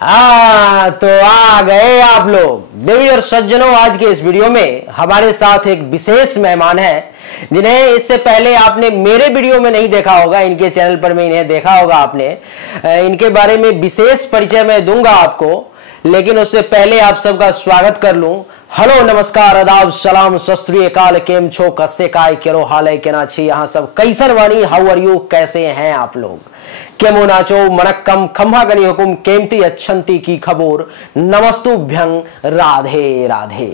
तो आ गए आप लोग देवी और सज्जनों। आज के इस वीडियो में हमारे साथ एक विशेष मेहमान है जिन्हें इससे पहले आपने मेरे वीडियो में नहीं देखा होगा, इनके चैनल पर में इन्हें देखा होगा आपने। इनके बारे में विशेष परिचय मैं दूंगा आपको, लेकिन उससे पहले आप सबका स्वागत कर लूं। हेलो, नमस्कार, आदाब, सलाम, सत श्री अकाल, केम छो, कस्से काय केरो हाल केना छी, यहाँ सब कैसन वाणी, हाउ आर यू, कैसे हैं आप लोग, केमो नाचो, मनक्कम, खम्भा गनी हुकुम, केमती अच्छंती की खबूर, नमस्तुभ्यं, राधे राधे।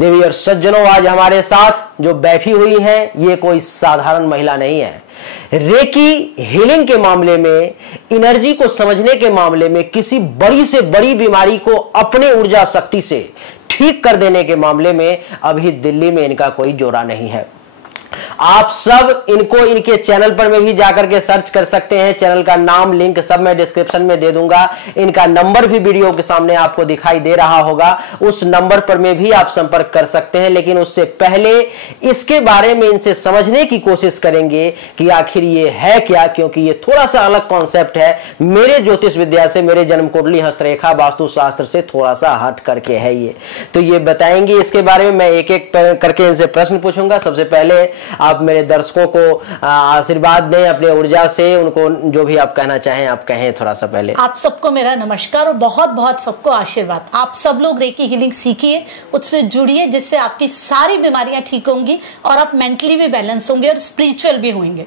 देवी और सज्जनों, आज हमारे साथ जो बैठी हुई हैं ये कोई साधारण महिला नहीं है। रेकी हीलिंग के मामले में, एनर्जी को समझने के मामले में, किसी बड़ी से बड़ी बीमारी को अपने ऊर्जा शक्ति से ठीक कर देने के मामले में अभी दिल्ली में इनका कोई जोड़ा नहीं है। आप सब इनको इनके चैनल पर में भी जाकर के सर्च कर सकते हैं। चैनल का नाम, लिंक सब मैं डिस्क्रिप्शन में दे दूंगा। इनका नंबर भी वीडियो के सामने आपको दिखाई दे रहा होगा, उस नंबर पर में भी आप संपर्क कर सकते हैं। लेकिन उससे पहले इसके बारे में इनसे समझने की कोशिश करेंगे कि आखिर ये है क्या, क्योंकि ये थोड़ा सा अलग कॉन्सेप्ट है। मेरे ज्योतिष विद्या से, मेरे जन्म कुंडली, हस्तरेखा, वास्तुशास्त्र से थोड़ा सा हट करके है ये। तो ये बताएंगे इसके बारे में। मैं एक एक करके इनसे प्रश्न पूछूंगा। सबसे पहले आप मेरे दर्शकों को आशीर्वाद दें अपने ऊर्जा से, उनको जो भी आप कहना चाहें आप कहें थोड़ा सा पहले। आप सबको मेरा नमस्कार और बहुत बहुत सबको आशीर्वाद। आप सब लोग रेकी हीलिंग सीखिए, उससे जुड़िए, जिससे आपकी सारी बीमारियां ठीक होंगी और आप मेंटली भी बैलेंस होंगे और स्पिरिचुअल भी होंगे।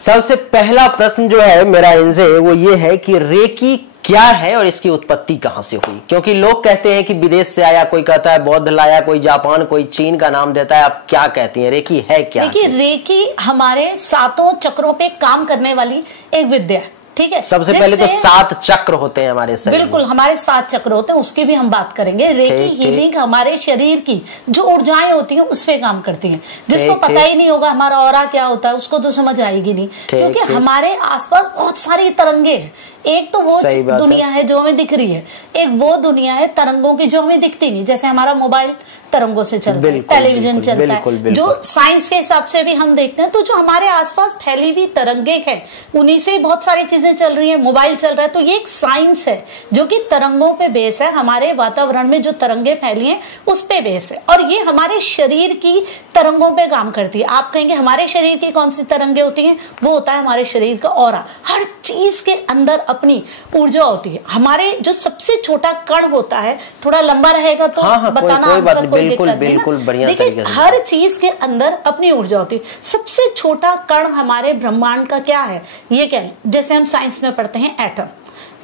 सबसे पहला प्रश्न जो है मेरा इनसे वो ये है कि रेकी क्या है और इसकी उत्पत्ति कहां से हुई? क्योंकि लोग कहते हैं कि विदेश से आया, कोई कहता है बौद्ध लाया, कोई जापान, कोई चीन का नाम देता है। आप क्या कहती हैं, रेकी है क्या? देखिए, रेकी हमारे 7 चक्रों पे काम करने वाली एक विद्या है, ठीक है। सबसे पहले तो 7 चक्र होते हैं हमारे शरीर में। बिल्कुल, हमारे 7 चक्र होते हैं, उसकी भी हम बात करेंगे। रेकी हीलिंग हमारे शरीर की जो ऊर्जाएं होती हैं उस पे काम करती हैं। जिसको पता ही नहीं होगा हमारा ऑरा क्या होता है, उसको तो समझ आएगी नहीं, क्योंकि हमारे आसपास बहुत सारी तरंगे हैं। एक तो वो दुनिया है जो हमें दिख रही है, एक वो दुनिया है तरंगों की जो हमें दिखती नहीं। जैसे हमारा मोबाइल तरंगों से चलता है, टेलीविजन चलता है, जो साइंस के हिसाब से भी हम देखते हैं। तो जो हमारे आसपास फैली हुई तरंगे हैं, उन्हीं से बहुत सारी चीजें चल रही है। मोबाइल चल रहा है, तो ये एक साइंस है जो कि तरंगों पे बेस है। हमारे वातावरण में जो तरंगे फैली हैं उस पे बेस है, और ये हमारे शरीर की तरंगों पे काम करती है। आप कहेंगे हमारे शरीर की कौन सी तरंगे होती हैं? वो होता है हमारे शरीर का ऑरा। हर चीज के अंदर अपनी ऊर्जा होती है। हमारे जो सबसे छोटा कण होता है, थोड़ा लंबा रहेगा तो बताना आंसर, कोई बिल्कुल बढ़िया। देखिए, हर चीज के अंदर अपनी ऊर्जा होती है। सबसे छोटा कण हमारे ब्रह्मांड का क्या है ये क्या है? जैसे हम साइंस में पढ़ते हैं एटम।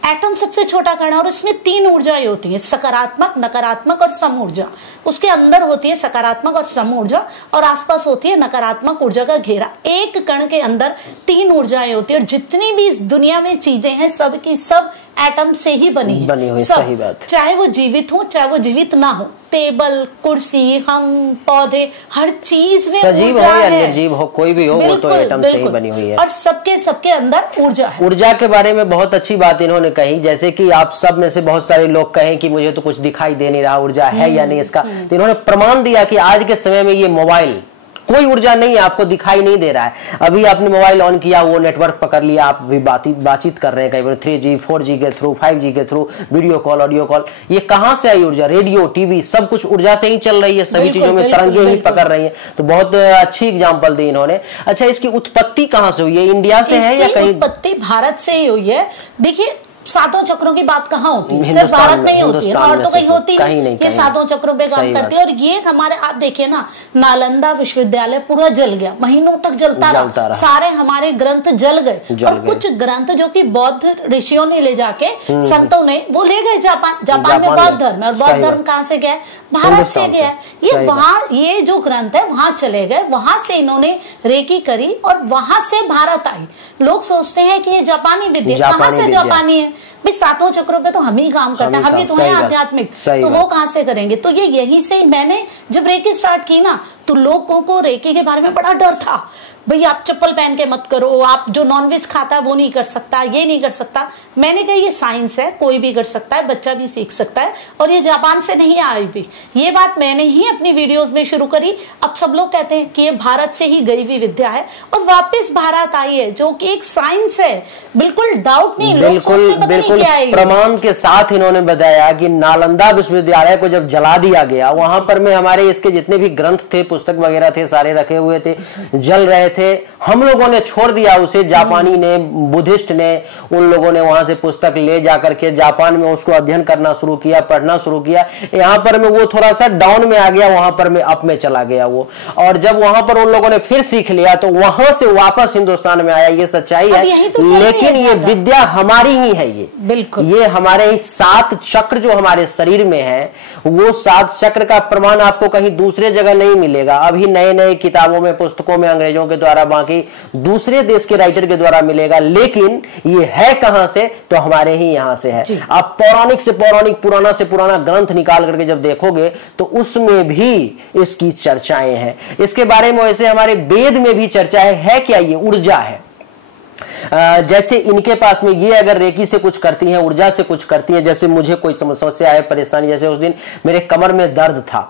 एटम सबसे छोटा कण है और उसमें 3 ऊर्जाएं होती हैं, सकारात्मक, नकारात्मक और सम ऊर्जा। उसके अंदर होती है सकारात्मक और सम ऊर्जा, और आसपास होती है नकारात्मक ऊर्जा का घेरा। एक कण के अंदर 3 ऊर्जाएं होती है, और जितनी भी इस दुनिया में चीजें हैं सब की सब एटम से ही बनी हुई। सही बात। चाहे वो जीवित हो चाहे वो जीवित ना हो, टेबल, कुर्सी, हम, पौधे, हर चीज में सजीव हो या निर्जीव हो, कोई भी हो, वो तो एटम से ही बनी हुई है। और सबके अंदर ऊर्जा है। ऊर्जा के बारे में बहुत अच्छी बात इन्होंने कही। जैसे कि आप सब में से बहुत सारे लोग कहें कि मुझे तो कुछ दिखाई दे नहीं रहा, ऊर्जा है या नहीं इसका। तो इन्होंने प्रमाण दिया कि आज के समय में ये मोबाइल कोई ऊर्जा नहीं है, आपको दिखाई नहीं दे रहा है। अभी आपने मोबाइल ऑन किया, वो नेटवर्क पकड़ लिया, आप भी बातचीत कर रहे हैं, कहीं 3G 4G के थ्रू, 5G के through, video call, audio call. ये कहां से आई ऊर्जा? रेडियो, टीवी, सब कुछ ऊर्जा से ही चल रही है। सभी चीजों में तरंगे ही पकड़ रही है। तो बहुत अच्छी एग्जाम्पल दी इन्होंने। अच्छा, इसकी उत्पत्ति कहां से हुई है? इंडिया से है या कहीं? उत्पत्ति भारत से ही हुई है। देखिए, 7 चक्रों की बात कहाँ होती है? सिर्फ भारत में ही होती है, और तो कहीं होती नहीं। ये 7 चक्रों पे काम करती है। और ये हमारे, आप देखिए ना, नालंदा विश्वविद्यालय पूरा जल गया, महीनों तक जलता रहा। सारे हमारे ग्रंथ जल गए, और कुछ ग्रंथ जो कि बौद्ध ऋषियों ने ले जाके, संतों ने, वो ले गए जापान में बौद्ध धर्म। और बौद्ध धर्म कहाँ से गया? भारत से गया। ये वहां, ये जो ग्रंथ है वहां चले गए, वहां से इन्होंने रेकी करी और वहां से भारत आई। लोग सोचते हैं कि ये जापानी विद्या, कहाँ से जापानी है भाई? 7 चक्रों पे तो हम ही काम करते हैं, हम ही तो हैं आध्यात्मिक, तो वो कहाँ से करेंगे? तो ये यहीं से, मैंने जब रेकी स्टार्ट की ना, तो लोगों को रेकी के बारे में बड़ा डर था। भाई आप चप्पल पहन के मत करो, आप जो नॉनवेज खाता है वो नहीं कर सकता, ये नहीं कर सकता। मैंने कहा ये साइंस है, कोई भी कर सकता है, बच्चा भी सीख सकता है, और ये जापान से नहीं आई भी। ये बात मैंने ही अपनी वीडियोस में शुरू करी। अब सब लोग कहते हैं कि ये भारत से ही गई हुई विद्या है और वापस भारत आई है, जो कि एक साइंस है, बिल्कुल डाउट नहीं। लोग सोचते पता नहीं क्या है। प्रमाण के साथ इन्होंने बताया कि नालंदा विश्वविद्यालय को जब जला दिया गया, वहां पर में हमारे इसके जितने भी ग्रंथ थे, पुस्तक वगैरह थे, सारे रखे हुए थे, जल रहे थे। हम लोगों ने छोड़ दिया उसे, जापानी ने, बुद्धिस्ट ने, उन लोगों ने वहां से पुस्तक ले जाकर के जापान में उसको अध्ययन करना शुरू किया, पढ़ना शुरू किया। यहाँ पर में वो थोड़ा सा डाउन में आ गया, वहां पर में अप में चला गया वो। और जब वहां पर उन लोगों ने फिर सीख लिया तो वहां से वापस हिंदुस्तान में आया। ये सच्चाई है, तो लेकिन ये विद्या हमारी ही है। ये बिल्कुल, ये हमारे 7 चक्र जो हमारे शरीर में है, वो 7 चक्र का प्रमाण आपको कहीं दूसरे जगह नहीं मिलेगा। अभी नए नए किताबों में, पुस्तकों में, अंग्रेजों के द्वारा, बाकी दूसरे देश के राइटर के द्वारा मिलेगा, लेकिन ये है कहां से? तो हमारे ही यहां से है। आप पौराणिक से पौराणिक, पुराना से पुराना ग्रंथ निकाल करके जब देखोगे तो उसमें भी इसकी चर्चाएं हैं। इसके बारे में वैसे हमारे वेद में भी चर्चा है क्या? ये ऊर्जा है। जैसे इनके पास में ये अगर रेकी से कुछ करती हैं, ऊर्जा से कुछ करती हैं, जैसे मुझे कोई समस्या है, परेशानी, जैसे उस दिन मेरे कमर में दर्द था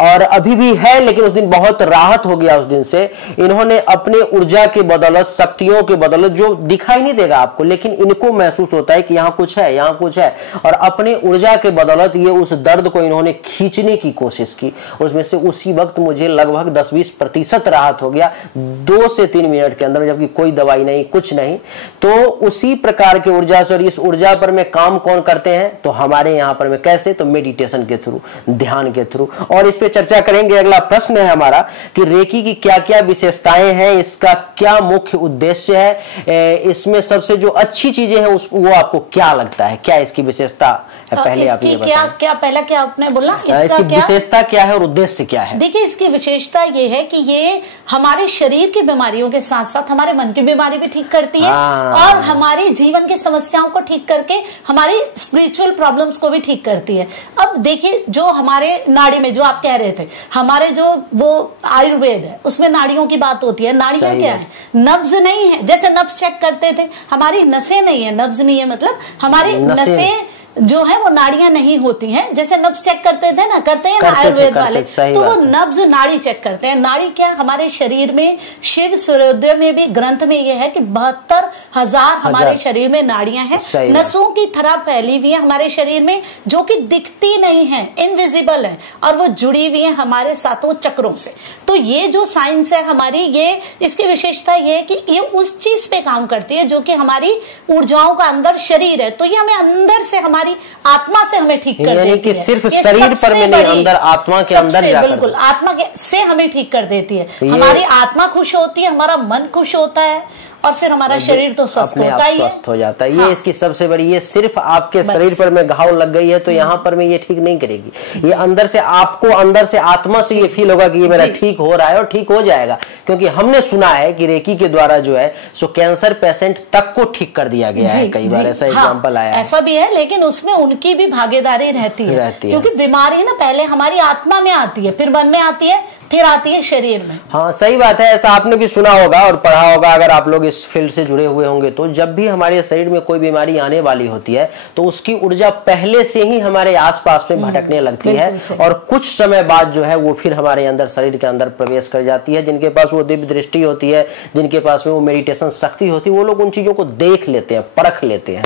और अभी भी है, लेकिन उस दिन बहुत राहत हो गया। उस दिन से इन्होंने अपने ऊर्जा के बदौलत, शक्तियों के बदौलत, जो दिखाई नहीं देगा आपको, लेकिन इनको महसूस होता है कि यहाँ कुछ है, यहाँ कुछ है, और अपने ऊर्जा के बदौलत ये उस दर्द को इन्होंने खींचने की कोशिश की। उसमें से उसी वक्त मुझे लगभग 10-20% राहत हो गया 2 से 3 मिनट के अंदर, जबकि कोई दवाई नहीं, कुछ नहीं। तो उसी प्रकार की ऊर्जा से, और इस ऊर्जा पर में काम कौन करते हैं? तो हमारे यहाँ पर में कैसे? तो मेडिटेशन के थ्रू, ध्यान के थ्रू। और इस पे चर्चा करेंगे। अगला प्रश्न है हमारा कि रेकी की क्या क्या विशेषताएं हैं, इसका क्या मुख्य उद्देश्य है, इसमें सबसे जो अच्छी चीजें हैं वो आपको क्या लगता है? क्या इसकी विशेषता है? पहले आप ये बताएं। क्या पहला क्या आपने बोला? इसकी विशेषता क्या है और उद्देश्य क्या है? देखिए, इसकी विशेषता ये है कि ये हमारे शरीर की बीमारियों के साथ साथ हमारे मन की बीमारी भी ठीक करती है और हमारे जीवन की समस्याओं को ठीक करके हमारी स्पिरिचुअल प्रॉब्लम्स को भी ठीक करती है। अब देखिए, जो हमारे नाड़ी में, जो आप कह रहे थे, हमारे जो वो आयुर्वेद है उसमें नाड़ियों की बात होती है। नाड़ियां क्या है? नब्ज नहीं है। जैसे नब्ज चेक करते थे, हमारी नसें नहीं है, नब्ज नहीं है, मतलब हमारी नसें जो है वो नाड़ियां नहीं होती हैं। जैसे नब्ज चेक करते थे ना, करते हैं ना आयुर्वेद वाले, तो वो नब्ज नाड़ी चेक करते हैं। नाड़ी क्या? हमारे शरीर में, शिव सूर्योदय में भी ग्रंथ में ये है कि 72,000 हमारे शरीर में नाड़ियां हैं, नसों की तरह फैली हुई है हमारे शरीर में, जो कि दिखती नहीं है, इनविजिबल है, और वो जुड़ी हुई है हमारे 7 चक्रों से। तो ये जो साइंस है हमारी, ये इसकी विशेषता ये है कि ये उस चीज पे काम करती है जो कि हमारी ऊर्जाओं का अंदर शरीर है। तो ये हमें अंदर से, हमारी आत्मा से हमें ठीक कर देती है। सिर्फ शरीर पर में नहीं, अंदर आत्मा के अंदर जाकर, बिल्कुल आत्मा के से हमें ठीक कर देती है। हमारी आत्मा खुश होती है, हमारा मन खुश होता है, और फिर हमारा शरीर तो स्वस्थ होता ही है, स्वस्थ हो जाता है। ये इसकी सबसे बड़ी, ये सिर्फ आपके शरीर पर में घाव लग गई है तो यहाँ पर में ये ठीक नहीं करेगी। ये अंदर से, आपको अंदर से, आत्मा से ये फील होगा कि ये मेरा ठीक हो रहा है, और ठीक हो जाएगा। क्योंकि हमने सुना है कि रेकी के द्वारा जो है सो कैंसर पेशेंट तक को ठीक कर दिया गया है। कई बार ऐसा एग्जाम्पल आया है। ऐसा भी है, लेकिन उसमें उनकी भी भागीदारी रहती है, क्योंकि बीमारी ना पहले हमारी आत्मा में आती है, फिर मन में आती है, फिर आती है शरीर में। हाँ, सही बात है। ऐसा आपने भी सुना होगा और पढ़ा होगा, अगर आप लोग इस फील्ड से जुड़े हुए होंगे तो। जब भी हमारे शरीर में कोई बीमारी आने वाली होती है तो उसकी ऊर्जा पहले से ही हमारे आसपास में भटकने लगती है, और कुछ समय बाद जो है वो फिर हमारे अंदर, शरीर के अंदर प्रवेश कर जाती है। जिनके पास वो दिव्य दृष्टि होती है, जिनके पास में वो मेडिटेशन शक्ति होती है, वो लोग उन चीजों को देख लेते हैं, परख लेते हैं।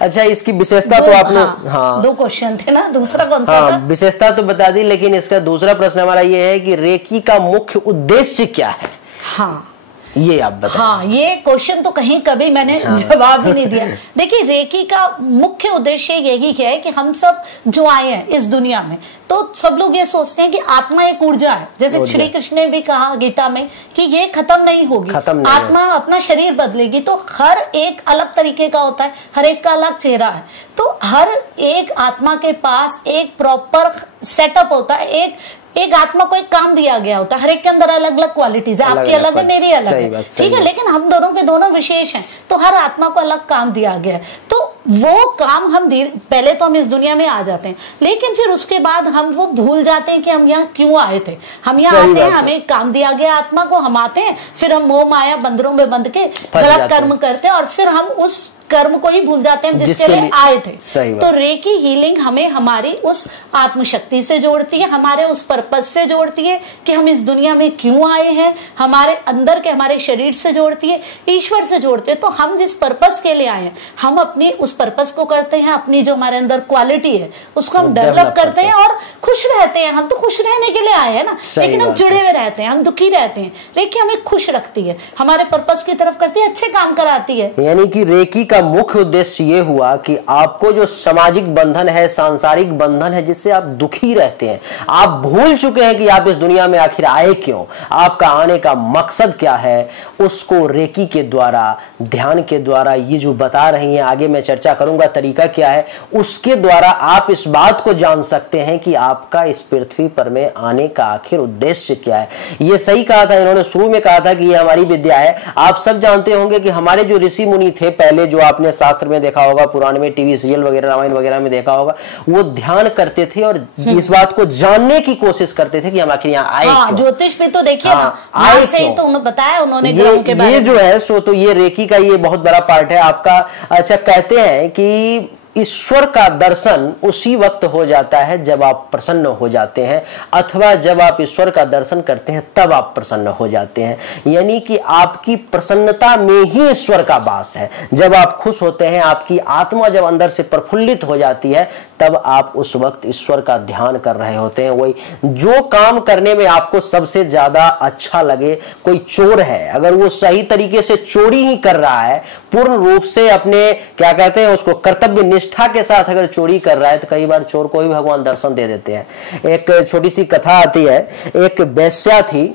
अच्छा, इसकी विशेषता तो आपने, हाँ 2 क्वेश्चन थे ना, दूसरा कौन सा था? विशेषता तो बता दी, लेकिन इसका दूसरा प्रश्न हमारा ये है कि रेकी का मुख्य उद्देश्य क्या है? हाँ, ये आप बताएं। हाँ, ये क्वेश्चन तो कहीं कभी मैंने जवाब ही नहीं दिया। देखिए, रेकी का मुख्य उद्देश्य यही है कि हम सब जो आए हैं इस दुनिया में, तो सब लोग ये सोचते हैं कि आत्मा एक ऊर्जा है। जैसे श्री कृष्ण ने भी कहा गीता में कि ये खत्म नहीं होगी, आत्मा अपना शरीर बदलेगी। तो हर एक अलग तरीके का होता है, हर एक का अलग चेहरा है। तो हर एक आत्मा के पास एक प्रॉपर सेटअप होता है, एक आत्मा को एक काम दिया गया होता है। हर एक के अंदर अलग अलग क्वालिटीज है, आपकी अलग है, मेरी अलग है, ठीक है, लेकिन हम दोनों के दोनों विशेष हैं। तो हर आत्मा को अलग काम दिया गया है। तो वो काम हम पहले तो हम इस दुनिया में आ जाते हैं, लेकिन फिर उसके बाद हम वो भूल जाते हैं कि हम यहाँ क्यों आए थे। हम यहाँ आते हैं, हमें काम दिया गया आत्मा को, हम आते हैं, फिर हम मोह माया बंदरों में बंध के गलत कर्म करते हैं और फिर हम उस कर्म को ही भूल जाते हैं जिसके लिए आए थे। तो रेकी हीलिंग हमें हमारी उस आत्मशक्ति से जोड़ती है, हमारे उस पर्पस से जोड़ती है कि हम इस दुनिया में क्यों आए हैं, हमारे अंदर के हमारे शरीर से जोड़ती है, ईश्वर से जोड़ती है। तो हम जिस पर्पस के लिए आए हैं, हम अपनी उस पर्पस को करते हैं, अपनी जो हमारे अंदर क्वालिटी है उसको हम डेवलप करते हैं और खुश रहते हैं। हम तो खुश रहने के लिए आए हैं ना, लेकिन हम चिड़े हुए रहते हैं, हम दुखी रहते हैं। रेकी हमें खुश रखती है, हमारे पर्पस की तरफ करती है, अच्छे काम कराती है। यानी कि रेकी का मुख्य उद्देश्य ये हुआ कि आपको जो सामाजिक बंधन है, सांसारिक बंधन है, जिससे आप दुखी रहते हैं, आप भूल चुके हैं कि आप इस दुनिया में आखिर आए क्यों, आपका आने का मकसद क्या है, उसको रेकी के द्वारा, ध्यान के द्वारा, ये जो बता रही हैं, आगे मैं चर्चा करूंगा तरीका क्या है, उसके द्वारा आप इस बात को जान सकते हैं कि आपका इस पृथ्वी पर में आने का आखिर उद्देश्य क्या है। ये सही कहा था इन्होंने, शुरू में कहा था कि ये हमारी विद्या है। आप सब जानते होंगे कि हमारे जो ऋषि मुनि थे पहले, जो आपने शास्त्र में देखा होगा, पुराण में, टीवी सीरियल वगैरह, रामायण वगैरह में देखा होगा, वो ध्यान करते थे और इस बात को जानने की कोशिश करते थे कि हम आखिर यहाँ आए क्यों। ज्योतिष भी तो देखिए ना, आए से ही तो उन्होंने बताया, उन्होंने ग्रहों के बारे में। ये जो है सो तो ये रेकी का ये बहुत बड़ा पार्ट है आपका। अच्छा, कहते हैं कि ईश्वर का दर्शन उसी वक्त हो जाता है जब आप प्रसन्न हो जाते हैं, अथवा जब आप ईश्वर का दर्शन करते हैं तब आप प्रसन्न हो जाते हैं। यानी कि आपकी प्रसन्नता में ही ईश्वर का वास है। जब आप खुश होते हैं, आपकी आत्मा जब अंदर से प्रफुल्लित हो जाती है, तब आप उस वक्त ईश्वर का ध्यान कर रहे होते हैं। वही जो काम करने में आपको सबसे ज्यादा अच्छा लगे, कोई चोर है, अगर वो सही तरीके से चोरी ही कर रहा है, पूर्ण रूप से अपने क्या कहते हैं उसको कर्तव्य निष्ठा के साथ अगर चोरी कर रहा है, तो कई बार चोर को भी भगवान दर्शन दे देते हैं। एक छोटी सी कथा आती है, एक वेश्या थी,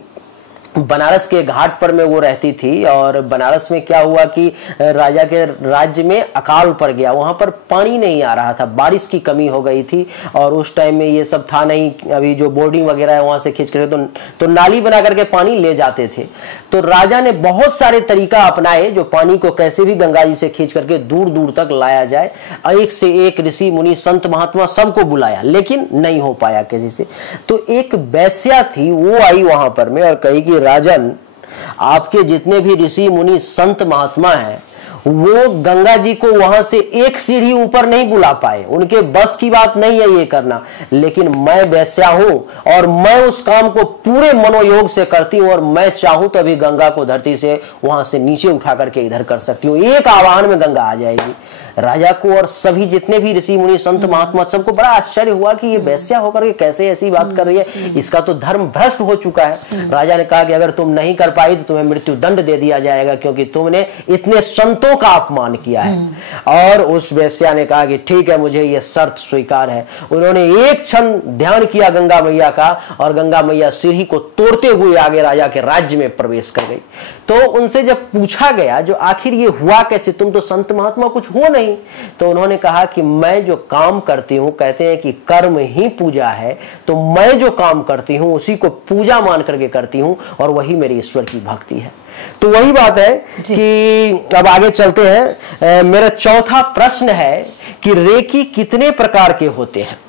बनारस के घाट पर में वो रहती थी, और बनारस में क्या हुआ कि राजा के राज्य में अकाल पड़ गया, वहां पर पानी नहीं आ रहा था, बारिश की कमी हो गई थी, और उस टाइम में ये सब था नहीं, अभी जो बोर्डिंग वगैरह है वहां से खींच कर तो नाली बना करके पानी ले जाते थे। तो राजा ने बहुत सारे तरीका अपनाए जो पानी को कैसे भी गंगा जी से खींच करके दूर दूर तक लाया जाए। एक से एक ऋषि मुनि संत महात्मा सबको बुलाया, लेकिन नहीं हो पाया किसी से। तो एक वेश्या थी, वो आई वहां पर में और कही कि राजन, आपके जितने भी ऋषि मुनि संत महात्मा हैं, वो गंगा जी को वहां से एक सीढ़ी ऊपर नहीं बुला पाए, उनके बस की बात नहीं है ये करना, लेकिन मैं वैश्या हूं और मैं उस काम को पूरे मनोयोग से करती हूं, और मैं चाहूं तो अभी गंगा को धरती से वहां से नीचे उठा करके इधर कर सकती हूं। एक आवाहन में गंगा आ जाएगी। राजा को और सभी जितने भी ऋषि मुनि संत महात्मा सबको बड़ा आश्चर्य हुआ कि ये वैश्या होकर के कैसे ऐसी बात कर रही है, इसका तो धर्म भ्रष्ट हो चुका है। राजा ने कहा कि अगर तुम नहीं कर पाई तो तुम्हें मृत्यु दंड दे दिया जाएगा, क्योंकि तुमने इतने संतों का अपमान किया है। और उस वैश्या ने कहा कि ठीक है, मुझे ये शर्त स्वीकार है। उन्होंने एक क्षण ध्यान किया गंगा मैया का, और गंगा मैया सीढ़ी को तोड़ते हुए आगे राजा के राज्य में प्रवेश कर गई। तो उनसे जब पूछा गया जो आखिर ये हुआ कैसे, तुम तो संत महात्मा कुछ हो नहीं, तो उन्होंने कहा कि मैं जो काम करती हूं, कहते हैं कि कर्म ही पूजा है, तो मैं जो काम करती हूं उसी को पूजा मान करके करती हूं, और वही मेरी ईश्वर की भक्ति है। तो वही बात है कि अब आगे चलते हैं। मेरा चौथा प्रश्न है कि रेकी कितने प्रकार के होते हैं?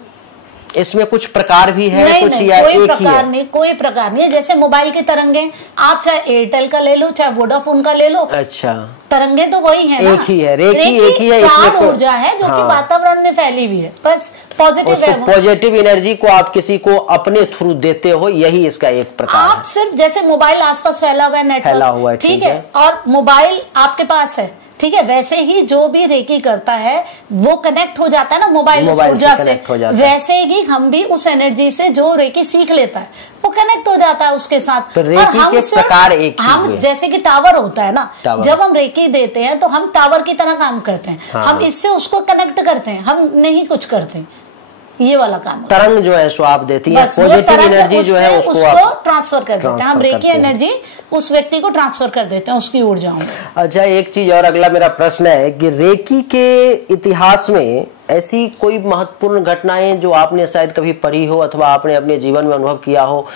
इसमें कुछ प्रकार भी है? नहीं, कुछ नहीं, या कोई एक प्रकार ही है? नहीं, कोई प्रकार नहीं है। जैसे मोबाइल की तरंगे, आप चाहे एयरटेल का ले लो, चाहे वोडाफोन का ले लो, अच्छा, तरंगे तो वही है ना, एक ही है। रेकी एक ही है, प्राण ऊर्जा है जो कि वातावरण में फैली हुई है, बस पॉजिटिव है। पॉजिटिव एनर्जी को आप किसी को अपने थ्रू देते हो, यही इसका एक प्रकार है। आप सिर्फ जैसे मोबाइल आसपास फैला हुआ है, नेटवर्क, ठीक है, और मोबाइल आपके पास है, ठीक है, वैसे ही जो भी रेकी करता है वो कनेक्ट हो जाता है ना मोबाइल ऊर्जा से, वैसे ही हम भी उस एनर्जी से जो रेकी सीख लेता है वो कनेक्ट हो जाता है उसके साथ। तो रेकी और के प्रकार एक हम जैसे कि टावर होता है ना, जब हम रेकी देते हैं तो हम टावर की तरह काम करते हैं। हाँ। हम इससे उसको कनेक्ट करते हैं, हम नहीं कुछ करते, ये वाला काम। तरंग जो है सो आप देती है, पॉजिटिव एनर्जी जो है उसको ट्रांसफर कर देते हैं। हम रेकी एनर्जी उस व्यक्ति को ट्रांसफर कर देते हैं, उसकी ऊर्जाओं में। अच्छा, एक चीज और, अगला मेरा प्रश्न है कि रेकी के इतिहास में ऐसी कोई महत्वपूर्ण घटनाएं जो आपने शायद कभी पढ़ी हो अथवा आपने अपने जीवन में अनुभव किया हो,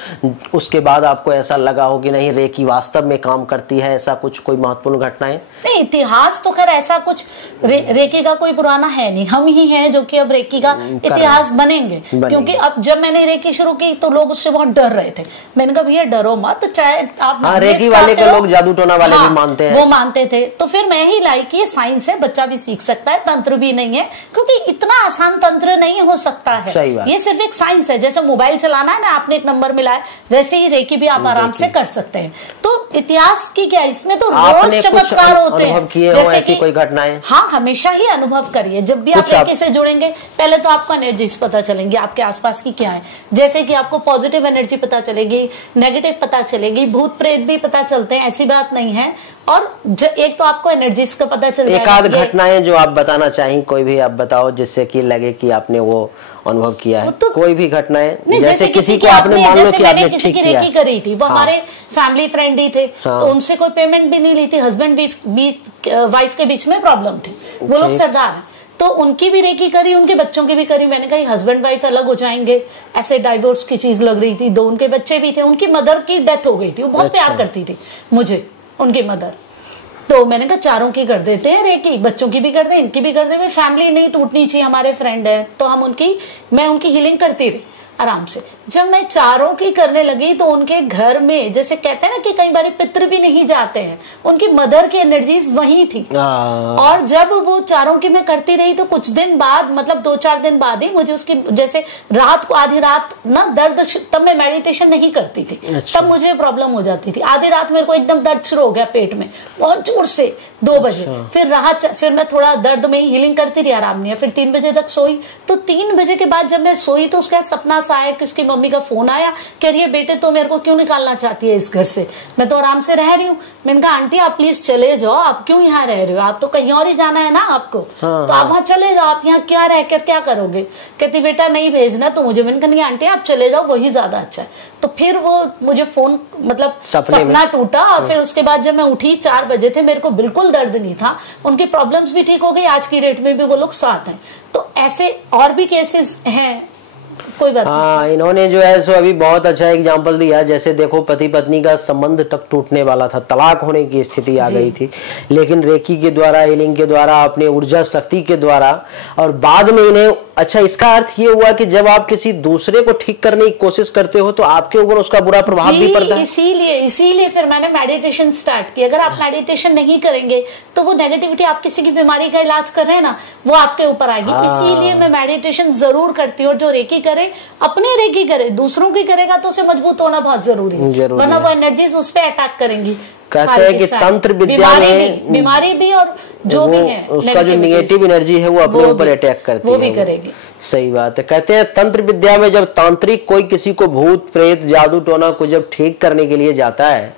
उसके बाद आपको ऐसा लगा हो कि नहीं रेकी वास्तव में काम करती है, ऐसा कुछ कोई महत्वपूर्ण घटनाएं? नहीं, इतिहास तो खैर ऐसा कुछ रेकी का कोई पुराना है नहीं, हम ही हैं जो कि अब रेकी का इतिहास बनेंगे। क्योंकि अब जब मैंने रेकी शुरू की तो लोग उससे बहुत डर रहे थे। मैंने कहा भैया डरो मत, चाहे आप रेकी वाले को लोग जादू टोना वाले भी मानते हैं, वो मानते थे। तो फिर मैं ही लाई कि ये साइंस है, बच्चा भी सीख सकता है, तंत्र भी नहीं है, क्योंकि इतना आसान तंत्र नहीं हो सकता है। ये सिर्फ एक साइंस है, जैसे मोबाइल चलाना है ना, आपने एक नंबर मिला है, वैसे ही रेकी भी आप आराम से कर सकते हैं। तो इतिहास की क्या, इसमें तो रोज चमत्कार होते हैं। जैसे कि कोई घटनाएं, हाँ, हमेशा ही अनुभव करिए। जब भी आप रेकी से जुड़ेंगे, पहले तो आपको एनर्जीज पता चलेंगी आपके आसपास की क्या है। जैसे कि आपको पॉजिटिव एनर्जी पता चलेगी, नेगेटिव पता चलेगी, भूत प्रेत भी पता चलते हैं, ऐसी बात नहीं है। और एक तो आपको एनर्जीज का पता चल जाएगा। एक आध घटनाएं जो आप बताना चाहें, कोई भी आप बताओ जिससे कि लगे कि आपने वो अनुभव किया है। तो कोई भी घटनाएं, जैसे किसी को आपने मान लो कि आपने किसी की रेकी करी थी, वो हमारे फैमिली फ्रेंड ही थे, तो उनसे कोई पेमेंट भी नहीं ली थी, हस्बैंड वाइफ के बीच में प्रॉब्लम थी, वो लोग सरदार है, तो उनकी भी रेकी करी, उनके बच्चों की भी करी। मैंने कहा हस्बैंड वाइफ अलग हो जाएंगे, ऐसे डाइवोर्स की चीज लग रही थी। 2 उनके बच्चे भी थे, उनकी मदर की डेथ हो गई थी, वो बहुत प्यार करती थी मुझे, उनकी मदर। तो मैंने कहा चारों की कर देते हैं रेकी, बच्चों की भी कर दे, इनकी भी कर दे, फैमिली नहीं टूटनी चाहिए, हमारे फ्रेंड है। तो मैं उनकी हीलिंग करती रही आराम से। जब मैं चारों की करने लगी तो उनके घर में, जैसे कहते हैं ना कि कई बार पितृ भी नहीं जाते हैं, उनकी मदर की एनर्जीज वही थी। और जब वो चारों की मैं करती रही तो कुछ दिन बाद, मतलब 2-4 दिन बाद ही मुझे उसकी, जैसे रात को आधी रात ना दर्द, तब मैं मेडिटेशन नहीं करती थी, तब मुझे प्रॉब्लम हो जाती थी। आधी रात मेरे को एकदम दर्द शुरू हो गया पेट में बहुत जोर से, 2 बजे। फिर मैं थोड़ा दर्द में ही हीलिंग करती रही, आराम नहीं। फिर 3 बजे तक सोई। तो 3 बजे के बाद जब मैं सोई तो उसका सपना सा आया कि उसकी मम्मी का फोन आया, कह रही है बेटे तो मेरे को क्यों निकालना चाहती है इस घर से, मैं तो आराम से रह रही हूँ। मैंने कहा आंटी आप प्लीज चले जाओ, आप क्यों यहाँ रह रहे हो, आप तो कहीं और ही जाना है ना आपको, तो आप वहां चले जाओ, आप यहाँ क्या रह कर क्या करोगे। कहती बेटा नहीं भेजना तो मुझे। मैंने कहा नहीं आंटी आप चले जाओ, वही ज्यादा अच्छा है। तो फिर वो मुझे फोन, मतलब सपना टूटा। और फिर उसके बाद जब मैं उठी 4 बजे थे, मेरे को बिल्कुल दर्द नहीं था, उनकी प्रॉब्लम्स भी ठीक हो गई, आज की डेट में भी वो लोग साथ हैं। तो ऐसे और भी केसेस हैं, कोई बात हाँ, इन्होंने जो है सो अभी बहुत अच्छा एग्जाम्पल दिया। जैसे देखो पति पत्नी का संबंध तक टूटने वाला था, तलाक होने की स्थिति आ गई थी, लेकिन रेकी के द्वारा, हीलिंग के द्वारा, अपने ऊर्जा शक्ति के द्वारा, और बाद में इन्हें, अच्छा इसका अर्थ ये हुआ कि जब आप किसी दूसरे को ठीक करने की कोशिश करते हो तो आपके ऊपर उसका बुरा प्रभाव भी पड़ता है। इसीलिए फिर मैंने मेडिटेशन स्टार्ट किया। अगर आप मेडिटेशन नहीं करेंगे तो वो नेगेटिविटी, आप किसी की बीमारी का इलाज कर रहे हैं ना, वो आपके ऊपर आएगी। इसीलिए मैं मेडिटेशन जरूर करती हूँ। और जो रेकी करे, अपनी रेकी करे, दूसरों की करेगा तो उसे मजबूत होना बहुत जरूरी है, वरना वो एनर्जीज उस पर अटैक करेंगी। कहते हैं कि तंत्र विद्या में बीमारी भी और जो भी है, उसका जो निगेटिव एनर्जी है वो अपने ऊपर अटैक करती है, वो भी करेगी। सही बात है। कहते हैं तंत्र विद्या में जब तांत्रिक कोई किसी को भूत प्रेत जादू टोना को जब ठीक करने के लिए जाता है,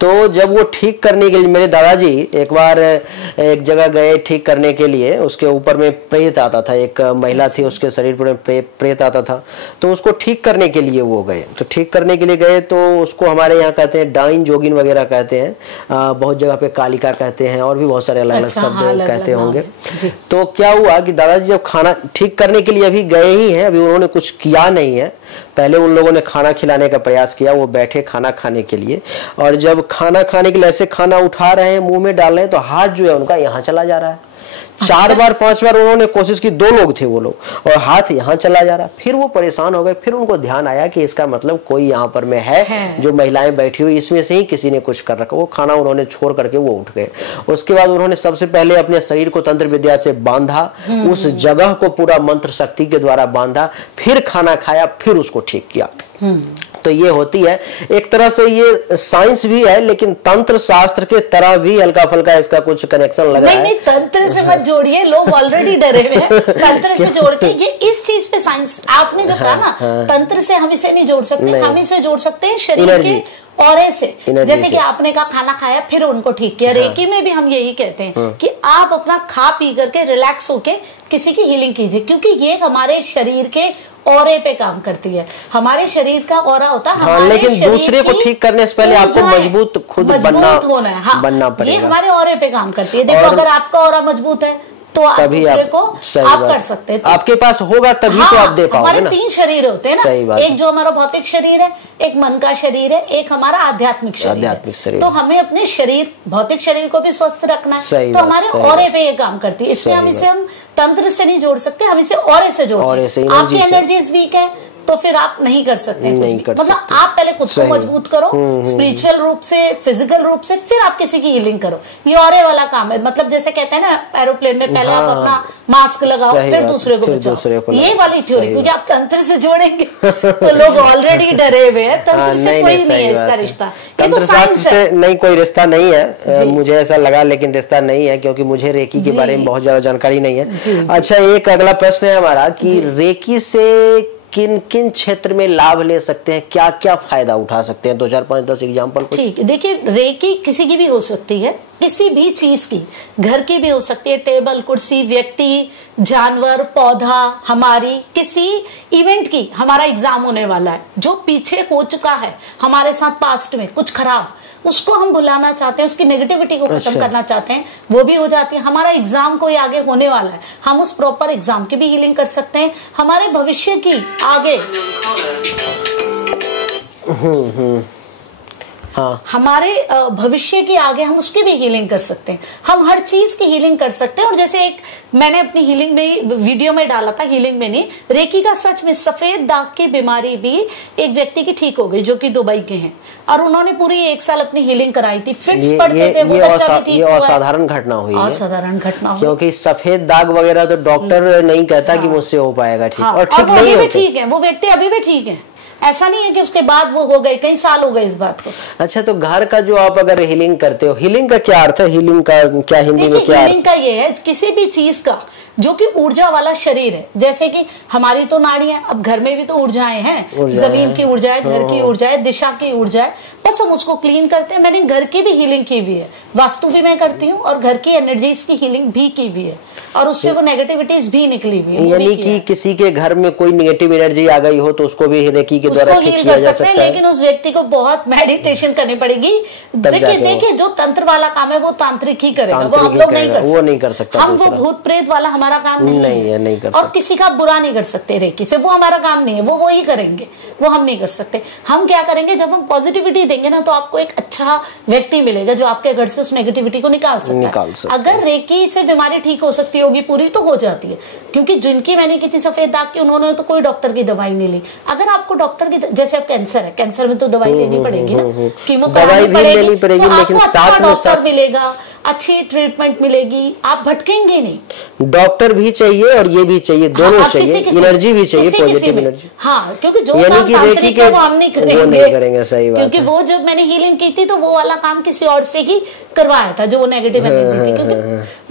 तो जब वो ठीक करने के लिए, मेरे दादाजी एक बार एक जगह गए ठीक करने के लिए, उसके ऊपर में प्रेत आता था, एक महिला थी उसके शरीर पर प्रेत आता था, तो उसको ठीक करने के लिए वो गए। तो ठीक करने के लिए गए तो उसको हमारे यहाँ कहते हैं डाइन जोगिन वगैरह कहते हैं, बहुत जगह पे कालिका कहते हैं, और भी बहुत सारे अलग अलग शब्द कहते होंगे। तो क्या हुआ कि दादाजी जब खाना ठीक करने के लिए अभी गए ही हैं, अभी उन्होंने कुछ किया नहीं है, पहले उन लोगों ने खाना खिलाने का प्रयास किया, वो बैठे खाना खाने के लिए, और जब खाना खाने के लिए ऐसे खाना उठा रहे हैं, मुंह में डाल रहे हैं, तो हाथ जो है उनका यहाँ चला जा रहा है। 4 बार 5 बार उन्होंने कोशिश की, 2 लोग थे वो लोग, और हाथ यहाँ चला जा रहा। फिर वो परेशान हो गए। फिर उनको ध्यान आया कि इसका मतलब कोई यहाँ पर में है, जो महिलाएं बैठी हुई, इसमें से ही किसी ने कुछ कर रखा। वो खाना उन्होंने छोड़ करके वो उठ गए। उसके बाद उन्होंने सबसे पहले अपने शरीर को तंत्र विद्या से बांधा, उस जगह को पूरा मंत्र शक्ति के द्वारा बांधा, फिर खाना खाया, फिर उसको ठीक किया। तो ये होती है एक तरह से, ये साइंस भी है, लेकिन तंत्र शास्त्र के तरह भी हल्का फुल्का इसका कुछ कनेक्शन लगा है। नहीं, तंत्र से मत जोड़िए, लोग ऑलरेडी डरे हुए हैं। तंत्र से जोड़ के ये इस चीज पे साइंस, आपने जो कहा ना, तंत्र से हम इसे नहीं जोड़ सकते, हम इसे जोड़ सकते हैं शरीर के औरे से। जैसे कि आपने कहा खाना खाया फिर उनको ठीक किया, रेकी में भी हम यही कहते हैं कि आप अपना खा पी करके रिलैक्स होके किसी की हीलिंग कीजिए, क्योंकि ये हमारे शरीर के औरे पे काम करती है। हमारे शरीर का औरा होता है, लेकिन दूसरे को ठीक करने से पहले आपको मजबूत खुद बनना होना है। बनना पड़ेगा। ये हमारे औरे पे काम करती है। देखो अगर आपका औरा मजबूत है तो आप दूसरे को आप कर सकते हैं। आपके पास होगा तभी तो आप दे पाओगे ना। हमारे 3 शरीर होते हैं ना, एक जो हमारा भौतिक शरीर है, एक मन का शरीर है, एक हमारा आध्यात्मिक शरीर। तो हमें अपने शरीर, भौतिक शरीर को भी स्वस्थ रखना है, तो हमारे ऑरे पे ये काम करती है। इसमें हम इसे तंत्र से नहीं जोड़ सकते, हम इसे ऑरे से जोड़ते हैं। आपकी एनर्जीज वीक है तो फिर आप नहीं कर सकते मतलब आप पहले खुद को मजबूत करो स्पिरिचुअल रूप से, फिजिकल रूप से, फिर आप किसी की हीलिंग करो। ये ऑरे वाला काम है। मतलब जैसे कहते हैं ना एरोप्लेन में, पहले आप अपना मास्क लगाओ फिर दूसरे को बचाओ, ये वाली थ्योरी। क्योंकि आप तंत्र से जोड़ेंगे तो लोग ऑलरेडी डरे हुए हैं, तंत्र से कोई नहीं है इसका रिश्ता। ये तो साइंस है, नहीं कोई रिश्ता नहीं है, मुझे ऐसा लगा, लेकिन रिश्ता नहीं है क्योंकि मुझे रेकी के बारे में बहुत ज्यादा जानकारी नहीं है। अच्छा, एक अगला प्रश्न है हमारा कि रेकी से किन किन क्षेत्र में लाभ ले सकते हैं, क्या क्या फायदा उठा सकते हैं? 2, 4, 5, 10 एग्जाम्पल। ठीक है, देखिए रेकी किसी की भी हो सकती है, किसी भी चीज की, घर की भी हो सकती है, टेबल, कुर्सी, व्यक्ति, जानवर, पौधा, हमारी किसी इवेंट की। हमारा एग्जाम होने वाला है, जो पीछे हो चुका है हमारे साथ पास्ट में कुछ खराब, उसको हम भुलाना चाहते हैं, उसकी नेगेटिविटी को खत्म करना चाहते हैं, वो भी हो जाती है। हमारा एग्जाम कोई आगे होने वाला है, हम उस प्रॉपर एग्जाम की भी हीलिंग कर सकते हैं। हमारे भविष्य की आगे हाँ, हमारे भविष्य की आगे हम उसकी भी हीलिंग कर सकते हैं। हम हर चीज की हीलिंग कर सकते हैं। और जैसे एक मैंने अपनी हीलिंग में वीडियो में डाला था, हीलिंग में नहीं, रेकी का सच में सफेद दाग की बीमारी भी एक व्यक्ति की ठीक हो गई जो कि दुबई के हैं, और उन्होंने पूरी 1 साल अपनी हीलिंग कराई थी। फिट्स पड़ते थे, वो बच्चा भी ठीक हुआ। असाधारण घटना हुई, असाधारण घटना, क्योंकि सफेद दाग वगैरह तो डॉक्टर नहीं कहता कि मुझसे हो पाएगा ठीक, और ठीक नहीं होते। ठीक है, वो व्यक्ति अभी भी ठीक है, ऐसा नहीं है कि उसके बाद वो हो गए, कई साल हो गए इस बात को। अच्छा, तो घर का जो आप अगर हीलिंग करते हो, हीलिंग का क्या अर्थ है? हीलिंग का क्या हिंदी में क्या? हीलिंग का ये है किसी भी चीज का जो कि ऊर्जा वाला शरीर है। जैसे कि हमारी तो नाड़ियां, अब घर में भी तो ऊर्जाएं हैं, जमीन की ऊर्जा है, घर की ऊर्जा है, दिशा की ऊर्जा है, बस हम उसको क्लीन करते हैं। मैंने घर की भी हीलिंग की हुई है, वास्तु भी मैं करती हूँ, और घर की एनर्जीज की हीलिंग भी की हुई है, और उससे वो नेगेटिविटीज भी निकली हुई है। यानी कि किसी के घर में कोई नेगेटिव एनर्जी आ गई हो तो उसको भी रेकी के द्वारा ठीक किया जा सकता है। लेकिन उस व्यक्ति को बहुत मेडिटेशन करनी पड़ेगी। देखिए जो तंत्र वाला काम है वो तांत्रिक ही करेगा, वो हम लोग नहीं कर सकते। हम वो भूत प्रेत वाला हमारा काम नहीं है, और किसी का बुरा नहीं कर सकते रेकी से, वो हमारा काम नहीं है, वो ही करेंगे, वो हम नहीं कर सकते। हम क्या करेंगे, जब हम पॉजिटिविटी देंगे ना, तो आपको एक अच्छा व्यक्ति मिलेगा जो आपके घर से उस नेगेटिविटी को निकाल सकता है। अगर रेकी से बीमारी ठीक हो सकती होगी पूरी, तो हो जाती है। क्योंकि जिनकी मैंने की थी सफेद दाग की, उन्होंने तो कोई डॉक्टर की दवाई नहीं ली। अगर आपको डॉक्टर की, जैसे अब कैंसर है, कैंसर में तो दवाई लेनी पड़ेगी ना, कीमो करानी पड़ेगी, तो आपको अच्छा डॉक्टर मिलेगा, अच्छी ट्रीटमेंट मिलेगी, आप भटकेंगे नहीं। डॉक्टर भी चाहिए और ये भी चाहिए, दोनों चाहिए, एनर्जी भी चाहिए, पॉजिटिव एनर्जी। हाँ, क्योंकि जो काम तांत्रिक है वो हम नहीं करेंगे, सही बात। क्योंकि वो जब मैंने हीलिंग की थी तो वो वाला काम किसी और से ही करवाया था, जो वो नेगेटिव एनर्जी थी। क्योंकि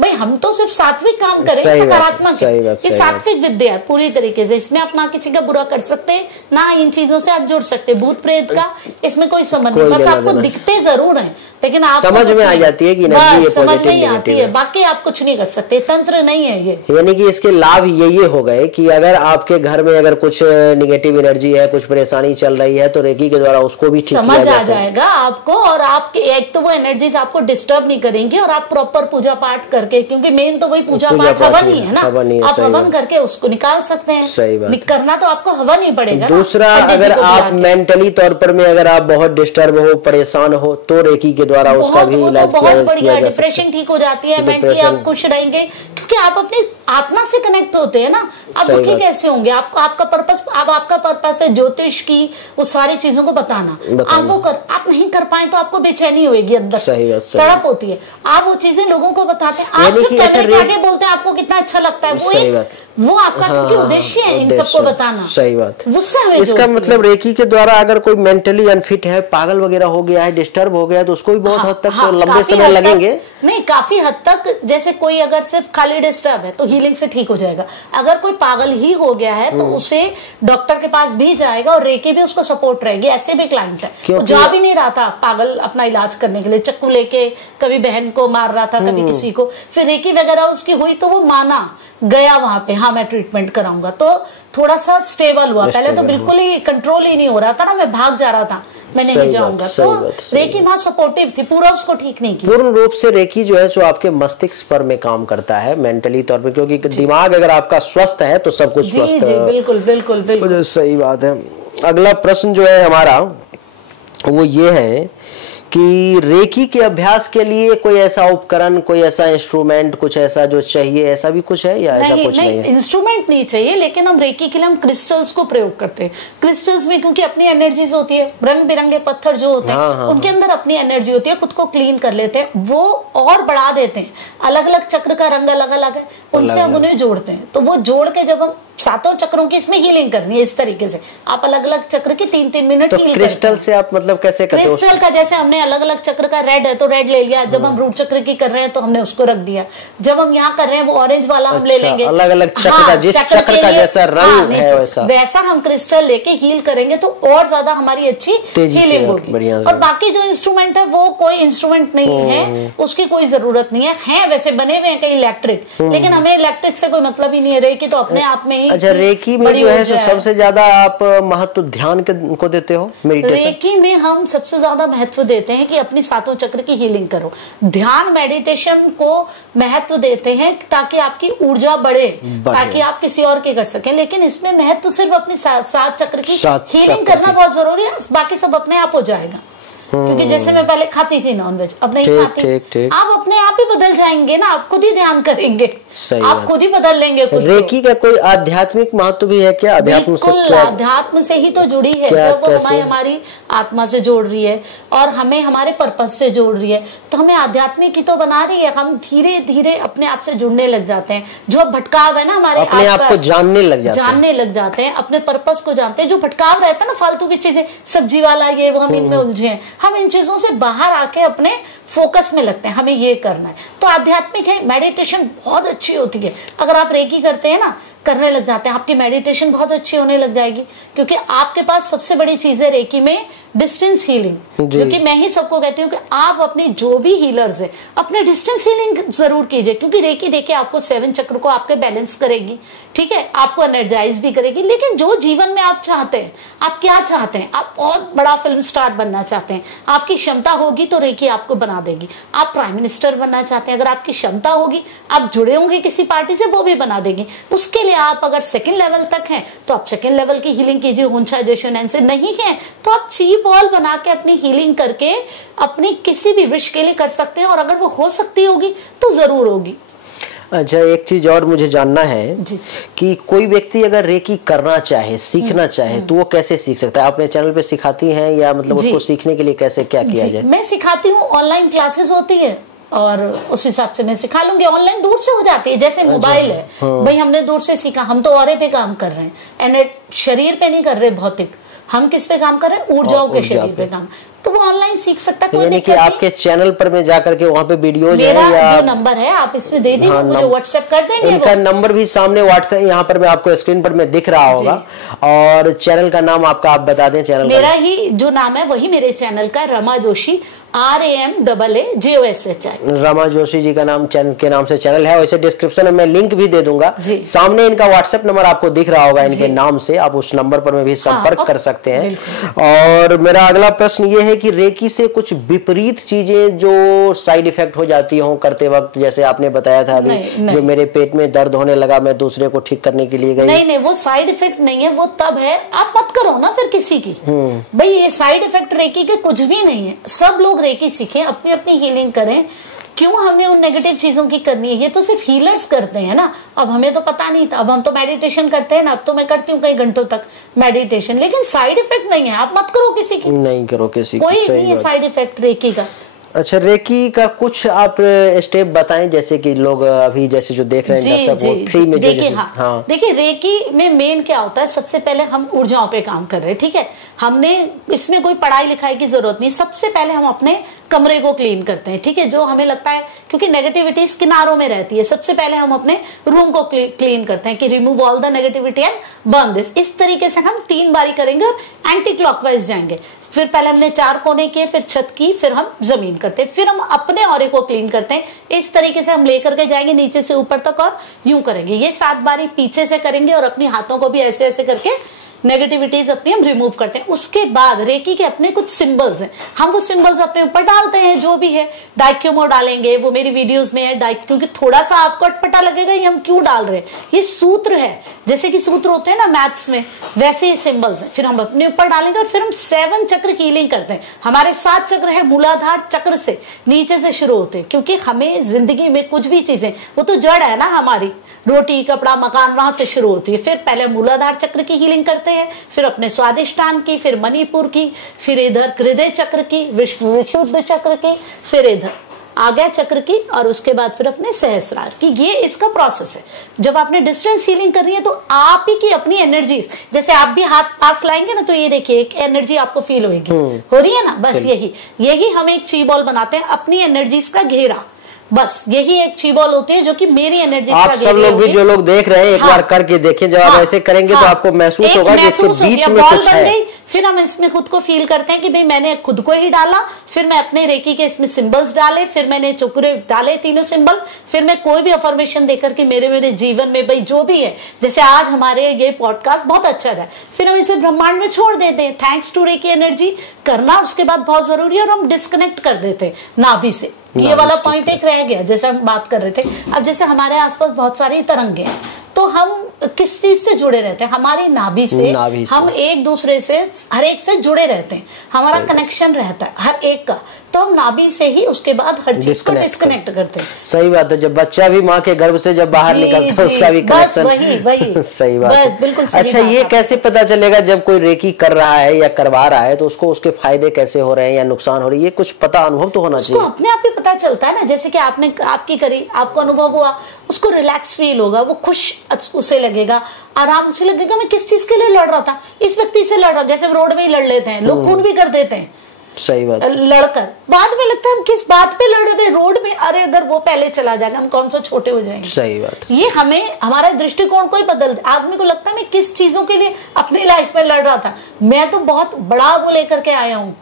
भाई हम तो सिर्फ सात्विक काम करें, सकारात्मक है, ये सात्विक विद्या है पूरी तरीके से। इसमें आप ना किसी का बुरा कर सकते, ना इन चीजों से आप जुड़ सकते। भूत प्रेत का इसमें कोई संबंध नहीं, बस आपको दिखते जरूर है, लेकिन आप समझ में आ जाती है कि समझ नहीं आती है, बाकी आप कुछ नहीं कर सकते। तंत्र नहीं है ये। यानी कि इसके लाभ ये हो गए कि अगर आपके घर में अगर कुछ निगेटिव एनर्जी है, कुछ परेशानी चल रही है, तो रेकी के द्वारा उसको भी ठीक समझ आ जाएगा आपको। और आपके एक तो वो एनर्जीज आपको डिस्टर्ब नहीं करेंगी, और आप प्रॉपर पूजा पाठ करके, क्योंकि मेन तो वही पूजा पाठ हवन ही है ना, आप हवन करके उसको निकाल सकते हैं। सही बात, करना तो आपको हवन ही पड़ेगा। दूसरा, अगर आप मेंटली तौर पर में अगर आप बहुत डिस्टर्ब हो, परेशान हो, तो रेकी के द्वारा उसका भी इलाज किया जा सकता है। ठीक हो जाती है, मेंटली आप खुश रहेंगे, क्योंकि आप अपनी आत्मा से कनेक्ट होते हैं ना। आप दुखी कैसे होंगे? आपका पर्पस, अब आपका पर्पस है ज्योतिष की उस सारी चीजों को बताना। आप वो आप नहीं कर पाए तो आपको बेचैनी होगी, अंदर से तड़प होती है। आप वो चीजें लोगों को बताते हैं, आप जब कैमरे के आगे बोलते हैं आपको कितना अच्छा लगता है, वो आपका क्योंकि उद्देश्य है इन सबको बताना। सही बात। इसका मतलब रेकी के द्वारा अगर कोई मेंटली अनफिट है, पागल वगैरह हो गया है, डिस्टर्ब हो गया, तो उसको भी बहुत हद तक लंबे समय लगेंगे। नहीं, काफी हद तक। जैसे कोई अगर सिर्फ खाली डिस्टर्ब है तो हीलिंग से ठीक हो जाएगा। अगर कोई पागल ही हो गया है तो उसे डॉक्टर के पास भी जाएगा, और रेकी भी उसको सपोर्ट रहेगी। ऐसे भी क्लाइंट है, वो जा भी नहीं रहा था पागल अपना इलाज करने के लिए, चक्कू लेके कभी बहन को मार रहा था, कभी किसी को, फिर रेकी वगैरह उसकी हुई तो वो माना गया वहां पे, हाँ मैं ट्रीटमेंट कराऊंगा, तो थोड़ा सा स्टेबल हुआ। पहले तो बिल्कुल ही कंट्रोल ही नहीं हो रहा था ना, मैं भाग जा रहा था, मैं नहीं जाऊंगा। तो रेकी वहां सपोर्टिव थी, पूरा उसको ठीक नहीं किया। पूर्ण रूप से रेकी जो है सो आपके मस्तिष्क पर में काम करता है। मेंटली तौर पे, क्योंकि दिमाग अगर आपका स्वस्थ है तो सब कुछ स्वस्थ है। बिल्कुल बिल्कुल बिल्कुल सही बात है। अगला प्रश्न जो है हमारा वो ये है कि रेकी के अभ्यास के लिए कोई ऐसा उपकरण, कोई ऐसा इंस्ट्रूमेंट, कुछ ऐसा जो चाहिए, ऐसा भी कुछ है या ऐसा कुछ नहीं है? इंस्ट्रूमेंट नहीं चाहिए, लेकिन हम रेकी के लिए हम क्रिस्टल्स को प्रयोग करते हैं। क्रिस्टल्स में क्योंकि अपनी एनर्जीज होती है, रंग बिरंगे पत्थर जो होते हैं उनके अंदर अपनी एनर्जी होती है, खुद को क्लीन कर लेते हैं, वो और बढ़ा देते हैं। अलग अलग चक्र का रंग अलग अलग है, उनसे हम उन्हें जोड़ते हैं। तो वो जोड़ के जब हम सातों चक्रों की इसमें हीलिंग करनी है, इस तरीके से आप अलग अलग चक्र की 3-3 मिनट हील क्रिस्टल से आप मतलब कैसे करते हो? क्रिस्टल का जैसे हमने अलग अलग चक्र का रेड है तो रेड ले लिया, जब हम रूट चक्र की कर रहे हैं तो हमने उसको रख दिया, जब हम यहाँ कर रहे हैं वो ऑरेंज वाला हम ले लेंगे। अलग अलग चक्र का, जिस चक्र का जैसा रंग है वैसा हम क्रिस्टल लेके हील करेंगे तो और ज्यादा हमारी अच्छी हीलिंग होगी। और बाकी जो इंस्ट्रूमेंट है वो कोई इंस्ट्रूमेंट नहीं है, उसकी कोई जरूरत नहीं है वैसे बने हुए हैं कई इलेक्ट्रिक, लेकिन हमें इलेक्ट्रिक से कोई मतलब ही नहीं है। रेकी तो अपने आप में ही। अच्छा, रेकी में जो है सबसे ज्यादा आप महत्व ध्यान को देते हो? रेकी में हम सबसे ज्यादा महत्व देते हैं कि अपनी सातों चक्र की हीलिंग करो। ध्यान मेडिटेशन को महत्व देते हैं ताकि आपकी ऊर्जा बढ़े, ताकि आप किसी और की कर सकें, लेकिन इसमें महत्व सिर्फ अपनी सात चक्र की हीलिंग करना बहुत जरूरी है, बाकी सब अपने आप हो जाएगा। क्योंकि जैसे मैं पहले खाती थी नॉनवेज, अब नहीं खाती, आप अपने आप ही बदल जाएंगे ना, आप खुद ही ध्यान करेंगे, आप खुद ही बदल लेंगे खुद। रेकी का कोई आध्यात्मिक महत्व भी है क्या? अध्यात्म से अध्यात्म से ही तो जुड़ी है, जब वो हमारी आत्मा से जोड़ रही है और हमें हमारे पर्पस से जोड़ रही है, तो हमें आध्यात्मिक ही तो बना रही है। हम धीरे धीरे अपने आप से जुड़ने लग जाते हैं, जो भटकाव है ना हमारे अपने आप को जानने लग जाते हैं, अपने पर्पस को जानते हैं। जो भटकाव रहता है ना फालतू की चीजें, सब्जी वाला ये वो, हम इनमें उलझे हैं, हम इन चीजों से बाहर आके अपने फोकस में लगते हैं, हमें ये करना है। तो आध्यात्मिक है, मेडिटेशन बहुत अच्छी होती है। अगर आप रेकी करते हैं ना, करने लग जाते हैं, आपकी मेडिटेशन बहुत अच्छी होने लग जाएगी, क्योंकि आपके पास सबसे बड़ी चीज है रेकी में डिस्टेंस हीलिंग, जो कि मैं ही सबको कहती हूँ कि आप अपने जो भी हीलर्स है अपने डिस्टेंस हीलिंग जरूर कीजिए, क्योंकि रेकी देखिए आपको 7 चक्र को आपके बैलेंस करेगी, ठीक है, आपको एनर्जाइज भी करेगी। लेकिन जो जीवन में आप चाहते हैं, आप क्या चाहते हैं, आप बहुत बड़ा फिल्म स्टार बनना चाहते हैं, आपकी क्षमता होगी तो रेकी आपको बना देगी। आप प्राइम मिनिस्टर बनना चाहते हैं, अगर आपकी क्षमता होगी, आप जुड़े होंगे किसी पार्टी से, वो भी बना देगी। उसके आप अगर सेकंड लेवल तक हैं तो आप सेकंड लेवल की हीलिंग कीजिए, होंशा से नहीं है तो आप ची बॉल बना के अपनी हीलिंग करके अपनी किसी भी विश के लिए कर सकते हैं, और अगर वो हो सकती होगी तो जरूर होगी। अच्छा, एक चीज और मुझे जानना है कि कोई व्यक्ति अगर रेकी करना चाहे, सीखना चाहे, तो वो कैसे सीख सकता है? अपने चैनल पे सिखाती हैं या मतलब उसको सीखने के लिए कैसे क्या किया जाए? मैं सिखाती हूँ, ऑनलाइन क्लासेस होती है और उस हिसाब से मैं सिखा लूंगी। ऑनलाइन दूर से हो जाती है, जैसे मोबाइल है भाई, हमने दूर से सीखा, हम तो औरे पे काम कर रहे हैं, शरीर पे नहीं कर रहे भौतिक, हम किस पे काम कर रहे हैं? ऊर्जाओं के शरीर पे काम, तो वो ऑनलाइन सीख सकता है। यानी कि आपके चैनल पर में जाकर के वहाँ पे वीडियो मेरा जो नंबर है आप इसमें दे दीजिए, मुझे व्हाट्सएप कर देंगे। इनका नंबर भी सामने व्हाट्सएप यहाँ पर मैं आपको स्क्रीन पर में दिख रहा होगा। और चैनल का नाम आपका आप बता दें। चैनल मेरा ही जो नाम है वही मेरे चैनल का, रमा जोशी, RAMAAJOSHI। रमा जोशी जी का नाम चैनल के नाम से चैनल है। वैसे डिस्क्रिप्शन में मैं लिंक भी दे दूंगा, सामने इनका व्हाट्सएप नंबर आपको दिख रहा होगा इनके नाम से, आप उस नंबर पर में भी संपर्क कर सकते हैं। और मेरा अगला प्रश्न ये है कि रेकी से कुछ विपरीत चीजें जो साइड इफेक्ट हो जाती हो करते वक्त, जैसे आपने बताया था अभी, जो मेरे पेट में दर्द होने लगा, मैं दूसरे को ठीक करने के लिए गई। नहीं, वो साइड इफेक्ट नहीं है, वो तब है, आप मत करो ना फिर किसी की। भाई ये साइड इफेक्ट रेकी के कुछ भी नहीं है। सब लोग रेकी सीखें, अपनी अपनी हीलिंग करें। क्यों हमने उन नेगेटिव चीजों की करनी है? ये तो सिर्फ हीलर्स करते हैं ना, अब हमें तो पता नहीं था, अब हम तो मेडिटेशन करते हैं ना, अब तो मैं करती हूँ कई घंटों तक मेडिटेशन, लेकिन साइड इफेक्ट नहीं है। आप मत करो किसी की, नहीं करो किसी की, कोई नहीं है साइड इफेक्ट रेकी का। अच्छा, रेकी का कुछ आप स्टेप बताएं, जैसे कि लोग अभी जैसे जो देख रहे हैं वो फ्री में देखिए रेकी में मेन क्या होता है, सबसे पहले हम ऊर्जाओं पे काम कर रहे हैं, ठीक है, हमने इसमें कोई पढ़ाई लिखाई की जरूरत नहीं। सबसे पहले हम अपने कमरे को क्लीन करते हैं, ठीक है, जो हमें लगता है क्योंकि नेगेटिविटी किनारों में रहती है, सबसे पहले हम अपने रूम को क्लीन करते हैं कि remove all the negativity and burn this. इस तरीके से हम 3 बारी करेंगे और एंटी क्लॉकवाइज जाएंगे। फिर पहले हमने 4 कोने किए, फिर छत की, फिर हम जमीन करते हैं, फिर हम अपने ऑरे को क्लीन करते हैं। इस तरीके से हम लेकर के जाएंगे नीचे से ऊपर तक और यूं करेंगे। ये 7 बारी पीछे से करेंगे और अपनी हाथों को भी ऐसे ऐसे करके नेगेटिविटीज अपनी हम रिमूव करते हैं। उसके बाद रेकी के अपने कुछ सिंबल्स हैं, हम वो सिंबल्स अपने ऊपर डालते हैं, जो भी है डाइक्यूमो डालेंगे, वो मेरी वीडियोस में है क्योंकि थोड़ा सा आपको अटपटा लगेगा ये हम क्यों डाल रहे हैं, ये सूत्र है, जैसे कि सूत्र होते हैं ना मैथ्स में, वैसे ही सिंबल्स हैं, फिर हम अपने ऊपर डालेंगे और फिर हम 7 चक्र की हीलिंग करते हैं। हमारे 7 चक्र है, मूलाधार चक्र से नीचे से शुरू होते हैं, क्योंकि हमें जिंदगी में कुछ भी चीजें, वो तो जड़ है ना हमारी, रोटी कपड़ा मकान वहां से शुरू होती है। फिर पहले मूलाधार चक्र की हीलिंग करते हैं, फिर अपने स्वादिष्टान की, फिर मणिपुर की, फिर इधर हृदय चक्र की, विशुद्ध चक्र की, फिर इधर आज्ञा चक्र की, और उसके बाद फिर अपने सहस्रार की। ये इसका प्रोसेस है। जब आपने डिस्टेंस हीलिंग करनी है तो आप ही की अपनी एनर्जीज, जैसे आप भी हाथ पास लाएंगे ना तो ये देखिए एक एनर्जी आपको फील होगी, हो रही है ना, बस यही हम एक ची बॉल बनाते हैं, अपनी एनर्जीज का घेरा, बस यही एक ची बॉल होती है जो कि मेरी एनर्जी आप सब लोग भी जो लोग देख रहे हैं एक बार करके देखें, जब आप ऐसे करेंगे तो आपको महसूस होगा कि इसके बीच में कुछ है। फिर हम इसमें खुद को फील करते हैं कि भाई मैंने खुद को ही डाला, फिर मैं अपने रेकी के इसमें सिंबल्स डाले, फिर मैंने चक्रे डाले, तीनों सिंबल, फिर मैं कोई भी अफर्मेशन देकर कि मेरे जीवन में भाई जो भी है, जैसे आज हमारे ये पॉडकास्ट बहुत अच्छा था, फिर हम इसे ब्रह्मांड में छोड़ देते हैं, थैंक्स टू रेकी एनर्जी करना उसके बाद बहुत जरूरी है, और हम डिस्कनेक्ट कर देते हैं नाभि से। ये वाला पॉइंट एक रह गया, जैसे हम बात कर रहे थे। अब जैसे हमारे आसपास बहुत सारी तरंगे हैं, तो हम किस चीज से जुड़े रहते हैं, हमारी नाभि से हम एक दूसरे से हर एक से जुड़े रहते हैं, हमारा कनेक्शन रहता है हर एक का, तो हम नाभि से ही उसके बाद हर चीज को डिस्कनेक्ट करते हैं। सही बात है, जब बच्चा भी माँ के गर्भ से जब बाहर निकलता है उसका भी कनेक्शन, वही सही बात है, बिल्कुल। अच्छा, ये कैसे पता चलेगा जब कोई रेकी कर रहा है या करवा रहा है तो उसको उसके फायदे कैसे हो रहे हैं या नुकसान हो रही है, ये कुछ पता अनुभव तो होना चाहिए। अपने आप ही पता चलता है ना, जैसे कि आपने आपकी करी, आपको अनुभव हुआ, उसको रिलैक्स फील होगा, वो खुश उसे लगेगा, आराम से लगेगा, मैं किस चीज के लिए लड़ रहा था, इस व्यक्ति से लड़ रहा, जैसे रोड में ही लड़ लेते हैं लोग, खून भी कर देते हैं, सही बात, लड़कर बाद में लगता है हम किस बात पे लड़ रहे थे रोड में, अरे अगर वो पहले चला जाएगा हम कौन सा छोटे हो जाएंगे। सही बात, ये हमें हमारा दृष्टिकोण को ही बदल, आदमी को लगता है मैं किस चीजों के लिए अपनी लाइफ में लड़ रहा था, मैं तो बहुत बड़ा वो लेकर के आया हूँ।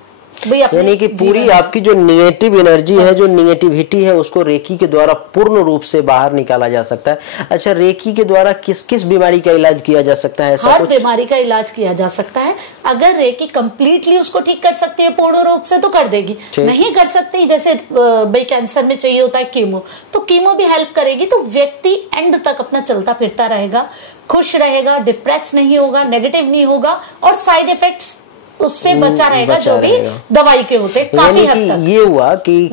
यानी कि पूरी आपकी जो निगेटिव एनर्जी है, जो निगेटिविटी है, उसको रेकी के द्वारा पूर्ण रूप से बाहर निकाला जा सकता है। अच्छा, रेकी के द्वारा किस किस बीमारी का इलाज किया जा सकता है? हर बीमारी का इलाज किया जा सकता है। अगर रेकी कंप्लीटली उसको ठीक कर सकती है पूर्ण रूप से तो कर देगी, नहीं कर सकती, जैसे भाई कैंसर में चाहिए होता है कीमो, तो कीमो भी हेल्प करेगी, तो व्यक्ति एंड तक अपना चलता फिरता रहेगा, खुश रहेगा, डिप्रेस नहीं होगा, नेगेटिव नहीं होगा, और साइड इफेक्ट्स उससे बचा रहेगा जो भी दवाई के होते हैं काफी हद तक। ये हुआ कि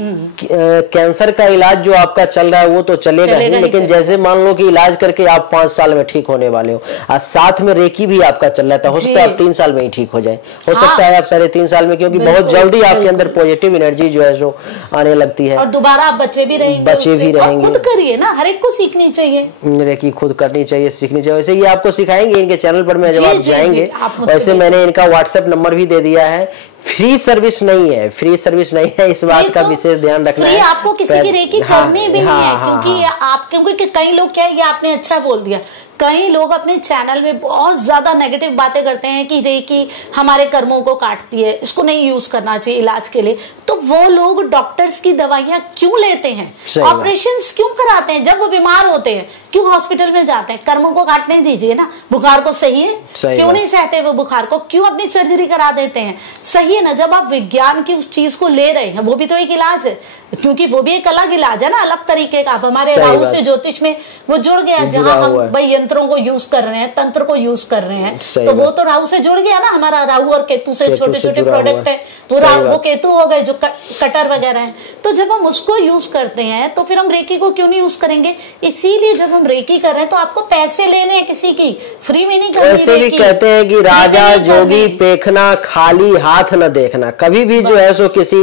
कैंसर का इलाज जो आपका चल रहा है वो तो चलेगा ही, लेकिन जैसे मान लो कि इलाज करके आप 5 साल में ठीक होने वाले हो, और साथ में रेकी भी आपका चल रहा था, हो सकता है आप 3 साल में ही ठीक हो जाए, हो सकता है आप 3.5 साल में, क्योंकि बहुत जल्दी आपके अंदर पॉजिटिव एनर्जी जो है जो आने लगती है, और दोबारा आप बचे भी रहेंगे, खुद करिए ना, हर एक को सीखनी चाहिए, रेकी खुद करनी चाहिए, सीखनी चाहिए। वैसे ये आपको सिखाएंगे इनके चैनल पर में जब आप जाएंगे, वैसे मैंने इनका व्हाट्सएप नंबर भी दे दिया है, फ्री सर्विस नहीं है, फ्री सर्विस नहीं है, इस बात का विशेष ध्यान रखना है। आपको किसी की रेकी करनी भी नहीं है, क्योंकि आप, क्योंकि कई लोग क्या है, ये आपने अच्छा बोल दिया, कई लोग अपने चैनल में बहुत ज्यादा नेगेटिव बातें करते हैं कि रेकी हमारे कर्मों को काटती है, इसको नहीं यूज करना चाहिए इलाज के लिए, तो वो लोग डॉक्टर्स की दवाइयां क्यों लेते हैं, ऑपरेशंस क्यों कराते हैं, जब वो बीमार होते हैं क्यों हॉस्पिटल में जाते हैं, कर्मों को काटने दीजिए ना, बुखार को सही है, क्यों नहीं सहते वो बुखार को, क्यों अपनी सर्जरी करा देते हैं, सही है ना, जब आप विज्ञान की उस चीज को ले रहे हैं, वो भी तो एक इलाज है, क्योंकि वो भी एक अलग इलाज है ना, अलग तरीके का। हमारे राहु से ज्योतिष में वो जुड़ गया, जहां हम भाई यंत्रों को यूज कर रहे हैं, तंत्र को यूज कर रहे हैं, तो वो तो राहु से जुड़ गया ना, हमारा राहु और केतु से छोटे छोटे प्रोडक्ट है, वो राहु वो केतु हो गए जो कटर वगैरह है, तो जब हम उसको यूज करते हैं तो फिर हम रेकी को क्यों नहीं यूज करेंगे। इसीलिए जब हम रेकी कर रहे हैं तो आपको पैसे लेने हैं किसी की, फ्री में नहीं करनी। ऐसे भी कहते हैं कि राजा जोगी पेखना, खाली हाथ न देखना, कभी भी जो है सो किसी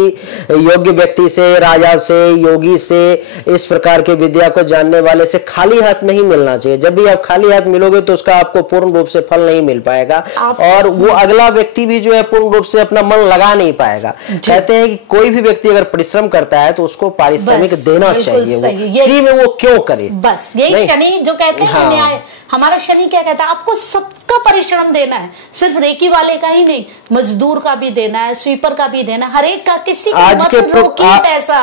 योग्य व्यक्ति से, राजा से, योगी से, इस प्रकार के विद्या को जानने वाले से खाली हाथ नहीं मिलना चाहिए। जब भी आप खाली हाथ मिलोगे तो उसका आपको पूर्ण रूप से फल नहीं मिल पाएगा, और वो अगला व्यक्ति भी जो है पूर्ण रूप से अपना मन लगा नहीं पाएगा। कहते हैं कि कोई भी व्यक्ति अगर परिश्रम करता है तो उसको पारिश्रमिक देना चाहिए, वो फ्री में वो क्यों करे। बस यही शनि जो कहते हैं न्याय, हमारा शनि क्या कहता है, आपको सबका सबका परिश्रम देना है, सिर्फ रेकी वाले का ही नहीं, मजदूर का भी देना है, स्वीपर का भी देना है, हर एक का, किसी को मत रोकिए पैसा,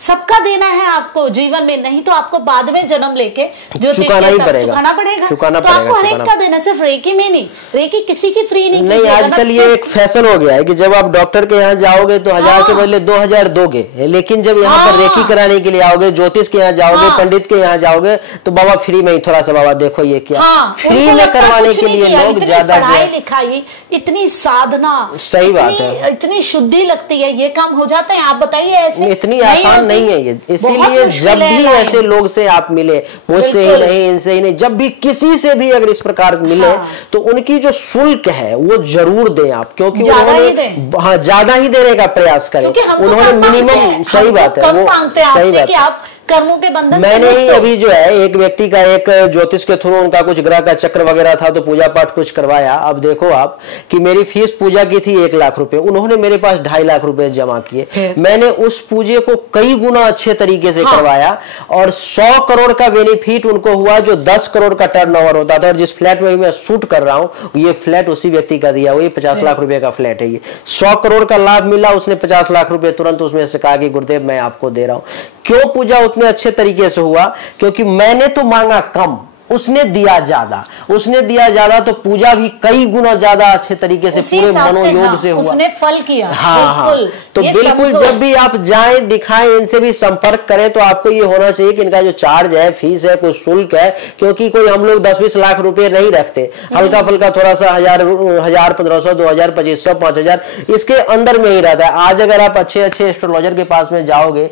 सबका देना है आपको जीवन में, नहीं तो आपको बाद में जन्म लेके जो चुकाना पड़ेगा। तो आपको हर एक का देना, सिर्फ रेकी में नहीं, रेकी किसी की फ्री नहीं। आजकल ये एक फैशन हो गया है कि जब आप डॉक्टर के यहाँ जाओगे तो 1000 के बदले 2000 दोगे, लेकिन जब यहाँ पर रेकी कराने के लिए आओगे, ज्योतिष के यहाँ जाओगे, पंडित के यहाँ जाओगे तो बाबा फ्री में ही थोड़ा सा बाबा देखो ये क्या, फ्री में करवाने के लिए लोग ज्यादा पढ़ाई लिखाई, इतनी साधना, सही बात है, इतनी शुद्धि लगती है, ये काम हो जाता है। आप बताइए ऐसे इतनी आसान नहीं है ये। इसीलिए जब भी ऐसे लोग से आप मिले, मुझसे ही नहीं, इनसे ही नहीं, जब भी किसी से भी अगर इस प्रकार मिले तो उनकी जो शुल्क है वो जरूर दें आप, क्योंकि उन्होंने ज्यादा ही देने का प्रयास करें। उन्होंने मिनिमम, सही बात है, वो सही बात है, आप कर्मों के बंधन। मैंने ही अभी जो है एक व्यक्ति का, एक ज्योतिष के थ्रू उनका कुछ ग्रह का चक्र वगैरह था तो पूजा पाठ कुछ करवाया। अब देखो आप कि मेरी फीस पूजा की थी 1 लाख रुपए, उन्होंने मेरे पास 2.5 लाख रुपए जमा किए। मैंने उस पूजे को कई गुना अच्छे तरीके से करवाया और 100 करोड़ का बेनिफिट उनको हुआ जो 10 करोड़ का टर्नओवर होता था। और जिस फ्लैट में मैं शूट कर रहा हूं ये फ्लैट उसी व्यक्ति का दिया हुआ, ये 50 लाख रुपए का फ्लैट है। ये 100 करोड़ का लाभ मिला, उसने 50 लाख रुपए तुरंत उसमें से कहा कि गुरुदेव मैं आपको दे रहा हूं। क्यों पूजा उतने अच्छे तरीके से हुआ? क्योंकि मैंने तो मांगा कम, उसने दिया ज्यादा, उसने दिया ज्यादा तो पूजा भी कई गुना ज्यादा अच्छे तरीके से पूरे मनोयोग से हुआ, उसने फल किया। हाँ, तो बिल्कुल जब भी आप जाएं, दिखाएं, इनसे भी संपर्क करें तो आपको ये होना चाहिए कि इनका जो चार्ज है, फीस है, कोई शुल्क है, क्योंकि कोई हम लोग 10-20 लाख रुपए नहीं रखते, हल्का फुल्का थोड़ा सा 1000, 1500, 2000, 2500, 5000 इसके अंदर में ही रहता है। आज अगर आप अच्छे एस्ट्रोलॉजर के पास में जाओगे,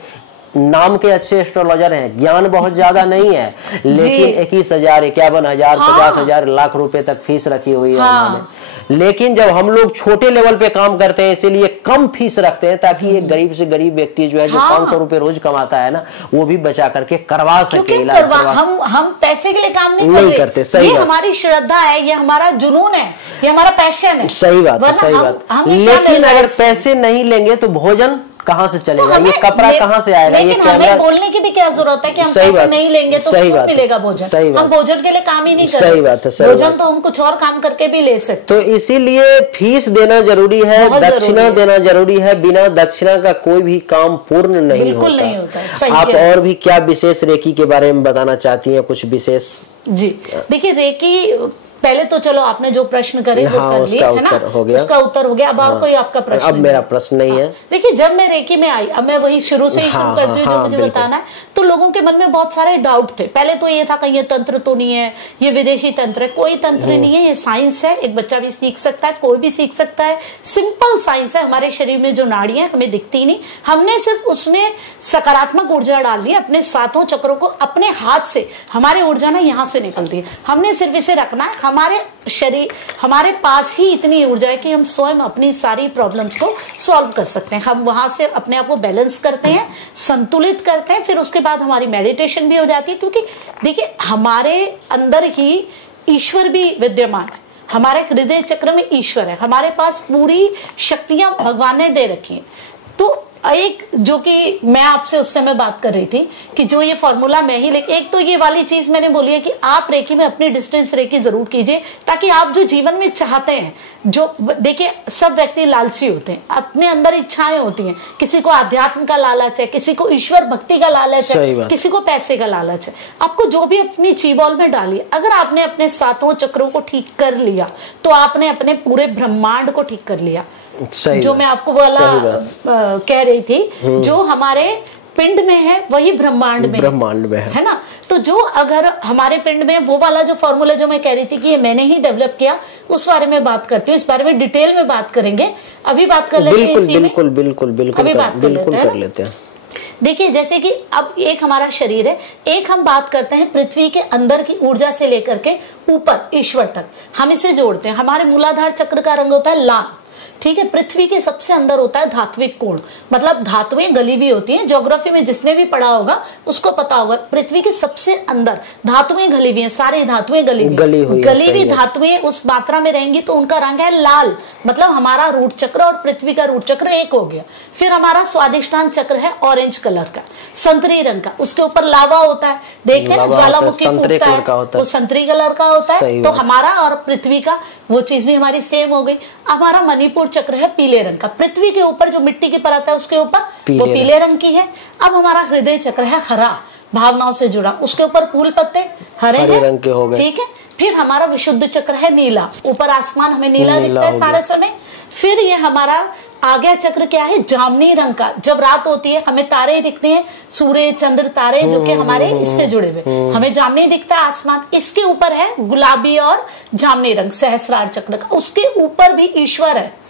नाम के अच्छे एस्ट्रोलॉजर हैं, ज्ञान बहुत ज्यादा नहीं है, लेकिन 21,000, 51,000, 50,000, लाख रुपए तक फीस रखी हुई है उन्होंने। लेकिन जब हम लोग छोटे लेवल पे काम करते हैं इसीलिए कम फीस रखते हैं, ताकि एक गरीब से गरीब व्यक्ति जो है जो 500 रुपए रोज कमाता है ना, वो भी बचा करके करवा सके इलाज। हम पैसे के लिए काम नहीं करते, सही ये हमारी श्रद्धा है, ये हमारा जुनून है, ये हमारा पैशन है। सही बात है, सही बात। लेकिन अगर पैसे नहीं लेंगे तो भोजन कहाँ से चलेगा, ये कपड़ा कहाँ से आएगा? लेकिन ये हमें बोलने की भी क्या जरूरत है कि हम पैसे नहीं लेंगे तो क्यों मिलेगा भोजन? हम भोजन के लिए काम ही नहीं कर रहे। सही बात है, भोजन तो हम कुछ और काम करके भी ले सकते। तो इसीलिए फीस देना जरूरी है, दक्षिणा देना जरूरी है। बिना दक्षिणा का कोई भी काम पूर्ण नहीं होता। आप और भी क्या विशेष रेकी के बारे में बताना चाहती हैं, कुछ विशेष? जी देखिए, रेकी पहले तो चलो आपने जो प्रश्न करे वो कर लिए, है ना, उसका उत्तर हो गया। अब और कोई आपका प्रश्न? अब मेरा प्रश्न नहीं है। देखिए, जब मैं रेकी में आई, अब मैं वही शुरू से ही शुरू करती हूँ जो मुझे बताना है, तो लोगों के मन में बहुत सारे डाउट थे। पहले तो ये था कि ये तंत्र तो नहीं है, ये विदेशी तंत्र है। कोई तंत्र नहीं है, ये साइंस है, एक बच्चा भी सीख सकता है, कोई भी सीख सकता है, सिंपल साइंस है। हमारे शरीर में जो नाड़ियां हमें दिखती नहीं, हमने सिर्फ उसमें सकारात्मक ऊर्जा डाल दी, अपने 7 चक्रों को अपने हाथ से, हमारी ऊर्जा ना यहाँ से निकलती है, हमने सिर्फ इसे रखना है। हमारे शरीर, हमारे पास ही इतनी ऊर्जा है कि हम स्वयं अपनी सारी प्रॉब्लम्स को सॉल्व कर सकते हैं। हम वहां से अपने आप को बैलेंस करते हैं, संतुलित करते हैं, फिर उसके बाद हमारी मेडिटेशन भी हो जाती है। क्योंकि देखिए, हमारे अंदर ही ईश्वर भी विद्यमान है, हमारे हृदय चक्र में ईश्वर है, हमारे पास पूरी शक्तियां भगवान ने दे रखी है। तो एक जो कि मैं आपसे उस समय बात कर रही थी कि जो ये फॉर्मूला मैं ही एक तो ये वाली चीज मैंने बोली है कि आप रेकी में अपनी डिस्टेंस रेकी जरूर कीजिए, ताकि आप जो जीवन में चाहते हैं, जो देखिए सब व्यक्ति लालची होते हैं, अपने अंदर इच्छाएं होती हैं, किसी को आध्यात्म का लालच है, किसी को ईश्वर भक्ति का लालच है, किसी को पैसे का लालच है। आपको जो भी अपनी चीबॉल में डालिए, अगर आपने अपने 7 चक्रों को ठीक कर लिया तो आपने अपने पूरे ब्रह्मांड को ठीक कर लिया। जो मैं आपको वाला कह रही थी, जो हमारे पिंड में है वही ब्रह्मांड में है ना। तो जो अगर हमारे पिंड में वो वाला जो फॉर्मूला जो मैं कह रही थी कि ये मैंने ही डेवलप किया, उस बारे में बात करती हूँ। इस बारे में डिटेल में बात करेंगे, अभी बात कर लेते हैं। बिल्कुल अभी बात कर लेते हैं। देखिए, जैसे कि अब एक हमारा शरीर है, एक हम बात करते हैं पृथ्वी के अंदर की ऊर्जा से लेकर के ऊपर ईश्वर तक, हम इसे जोड़ते हैं। हमारे मूलाधार चक्र का रंग होता है लाल, ठीक है। पृथ्वी के सबसे अंदर होता है धात्विक कोण, मतलब धातुएं गली हुई होती हैं। ज्योग्राफी में जिसने भी पढ़ा होगा उसको पता होगा, पृथ्वी के सबसे अंदर धातुएं गली हुई हैं, सारी धातुएं गली हुई धातुएं उस मात्रा में रहेंगी तो उनका रंग है लाल, मतलब हमारा रूट चक्र और पृथ्वी का रूट चक्र एक हो गया। फिर हमारा स्वादिष्टान चक्र है ऑरेंज कलर का, संतरी रंग का, उसके ऊपर लावा होता है, देखते हैं ज्वालामुखी फूटता है, वो संतरी कलर का होता है। तो हमारा और पृथ्वी का वो चीज भी हमारी सेम हो गई। हमारा मणिपुर चक्र है पीले रंग का, पृथ्वी के ऊपर जो मिट्टी की परत है उसके ऊपर वो पीले रंग की है। अब हमारा हृदय चक्र है हरा, भावनाओं से जुड़ा, उसके ऊपर फूल पत्ते हरे रंग के हो गए, ठीक है। फिर हमारा विशुद्ध चक्र है नीला, ऊपर आसमान हमें नीला दिखता है सारे समय। फिर ये हमारा आज्ञा चक्र क्या है, जामुनी रंग का, जब रात होती है हमें तारे दिखते हैं, सूर्य चंद्र तारे जो कि हमारे इससे जुड़े हुए, हमें जामुनी दिखता है आसमान। इसके ऊपर है गुलाबी और जामुनी रंग, सहस्रार चक्र का, उसके ऊपर भी ईश्वर है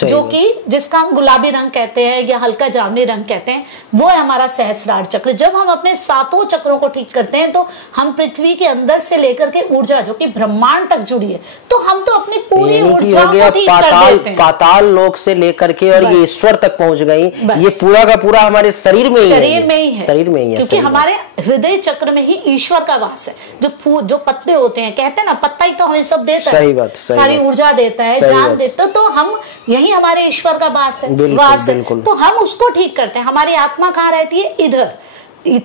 जो कि जिसका हम गुलाबी रंग कहते हैं या हल्का जामुनी रंग कहते हैं, वो है हमारा सहस्रार चक्र। जब हम अपने सातों चक्रों को ठीक करते हैं तो हम पृथ्वी के अंदर से लेकर के ऊर्जा जो कि ब्रह्मांड तक जुड़ी है, तो हम तो अपनी पूरी ऊर्जा को ठीक कर देते हैं। पाताल लोक से लेकर के और ये ईश्वर तक पहुंच गई, ये पूरा का पूरा हमारे शरीर में ही है, क्योंकि हमारे हृदय चक्र में ही ईश्वर का वास है। जो पत्ते होते हैं, कहते हैं ना पत्ता ही तो हमें सब देता है, सारी ऊर्जा देता है, जान देता है, तो हम यही हमारे ईश्वर का वास है, तो हम उसको ठीक करते हैं। हमारी आत्मा कहाँ रहती है, इधर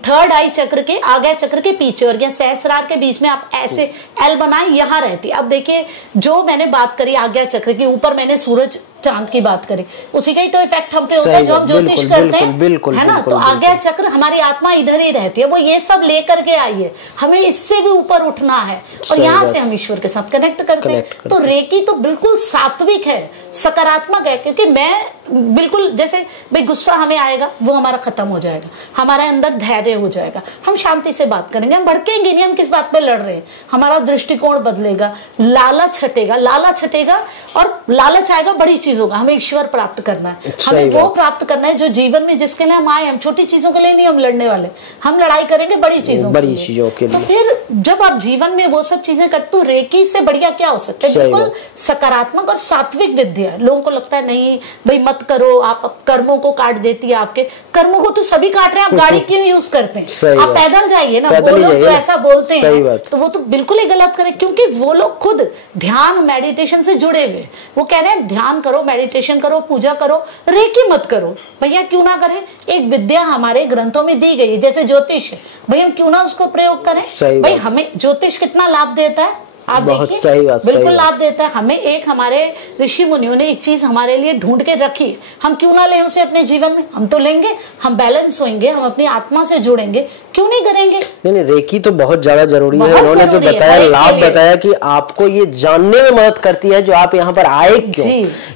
थर्ड आई चक्र के आगे चक्र के पीछे और या सहस्रार के बीच में, आप ऐसे एल बनाए, यहाँ रहती है। अब देखिए जो मैंने बात करी आज्ञा चक्र की, ऊपर मैंने सूरज चांद की बात करी, उसी का ही तो इफेक्ट हम पे होता है जो हम ज्योतिष करते हैं, है ना। तो आज्ञा चक्र हमारी आत्मा इधर ही रहती है, वो ये सब लेकर के आई है, हमें इससे भी ऊपर उठना है और यहाँ से हम ईश्वर के साथ कनेक्ट करते हैं। तो रेकी तो बिल्कुल सात्विक है, सकारात्मक है, क्योंकि मैं बिल्कुल जैसे भाई गुस्सा हमें आएगा वो हमारा खत्म हो जाएगा, हमारे अंदर धैर्य हो जाएगा, हम शांति से बात करेंगे, हम भड़केंगे नहीं, हम किस बात पे लड़ रहे हैं, हमारा दृष्टिकोण बदलेगा, लालच हटेगा और लालच आएगा बड़ी चीजों का। हमें ईश्वर प्राप्त करना है, हमें वो प्राप्त करना है जो जीवन में जिसके लिए हम आए। हम छोटी चीजों के लिए नहीं हम लड़ने वाले, हम लड़ाई करेंगे बड़ी चीजों के लिए। तो फिर जब आप जीवन में वो सब चीजें करते हो, रेकी से बढ़िया क्या हो सकता है, बिल्कुल सकारात्मक और सात्विक विद्या है। लोगों को लगता है नहीं भाई मत करो, आप कर्मों को काट देती है, आपके कर्मों को तो सभी काट रहे हैं, आप गाड़ी क्यों यूज करते हैं, आप पैदल जाइए ना। वो लोग तो ऐसा बोलते हैं तो वो तो बिल्कुल ही गलत करें, क्योंकि वो लोग खुद ध्यान मेडिटेशन से जुड़े हुए, वो कह रहे हैं ध्यान करो, मेडिटेशन करो, पूजा करो, रेकी मत करो। भैया क्यों ना करें, एक विद्या हमारे ग्रंथों में दी गई है, जैसे ज्योतिष है, भैया हम क्यों ना उसको प्रयोग करें। भाई हमें ज्योतिष कितना लाभ देता है, आप देखिए, सही बात, बिल्कुल लाभ देता है हमें। एक हमारे ऋषि मुनियों ने एक चीज हमारे लिए ढूंढ के रखी, हम क्यों ना लें उसे अपने जीवन में, हम तो लेंगे, हम बैलेंस होंगे, हम अपनी आत्मा से जुड़ेंगे, क्यों नहीं करेंगे। नहीं, रेकी तो बहुत ज्यादा जरूरी है। उन्होंने जो बताया लाभ बताया कि आपको ये जानने में मदद करती है जो आप यहाँ पर आए क्यों।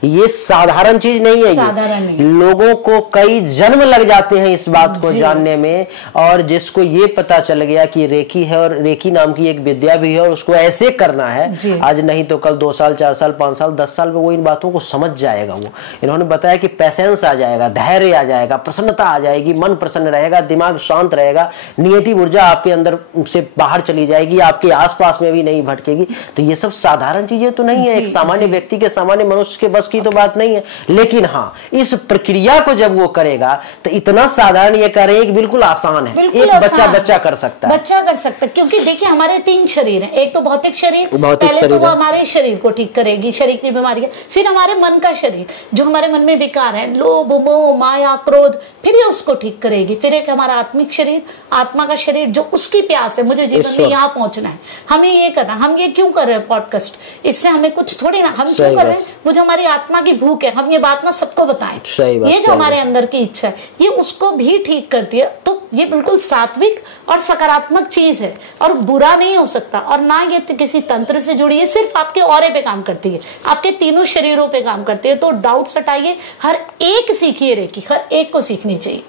ये साधारण चीज नहीं है, साधारण नहीं। लोगों को कई जन्म लग जाते हैं इस बात को जानने में, और जिसको ये पता चल गया कि रेकी है और रेकी नाम की एक विद्या भी है और उसको ऐसे करना है, आज नहीं तो कल 2 साल 4 साल 5 साल 10 साल में वो इन बातों को समझ जाएगा। वो इन्होंने बताया कि पैसेंस आ जाएगा, धैर्य आ जाएगा, प्रसन्नता आ जाएगी, मन प्रसन्न रहेगा, दिमाग शांत रहेगा, निगेटिव ऊर्जा आपके अंदर से बाहर चली जाएगी, आपके आसपास में भी नहीं भटकेगी। तो ये सब साधारण चीजें तो नहीं है, एक सामान्य व्यक्ति के, सामान्य मनुष्य के बस की तो बात नहीं है। लेकिन हाँ, इस प्रक्रिया को जब वो करेगा तो इतना साधारण ये कर रहे हैं कि बिल्कुल आसान है, एक बच्चा कर सकता है, बच्चा कर सकता है। क्योंकि देखिए हमारे 3 शरीर है, एक तो भौतिक शरीर, पहले तो वो हमारे शरीर को ठीक करेगी, शरीर की बीमारियां, फिर हमारे मन का शरीर जो हमारे मन में विकार है, लोभ मोह माया क्रोध, फिर ये उसको ठीक करेगी। फिर एक हमारा आत्मिक शरीर, आत्मा का शरीर जो उसकी प्यास है, मुझे जीवन में यहाँ पहुंचना है, हमें ये करना। हम ये क्यों कर रहे हैं पॉडकास्ट, इससे हमें कुछ थोड़ी ना, हम क्यों कर रहे हैं, वो जो हमारी आत्मा की भूख है, हम ये बात ना सबको बताएं, ये जो हमारे अंदर की इच्छा है ये उसको भी ठीक करती है। तो ये बिल्कुल सात्विक और सकारात्मक चीज है और बुरा नहीं हो सकता, और ना ये किसी तंत्र से जुड़ी है, सिर्फ आपके ऑरे पे काम करती है, आपके तीनों शरीरों पे काम करती है। तो डाउट्स हटाइए, हर एक सीखिए रेकी, हर एक को सीखनी चाहिए।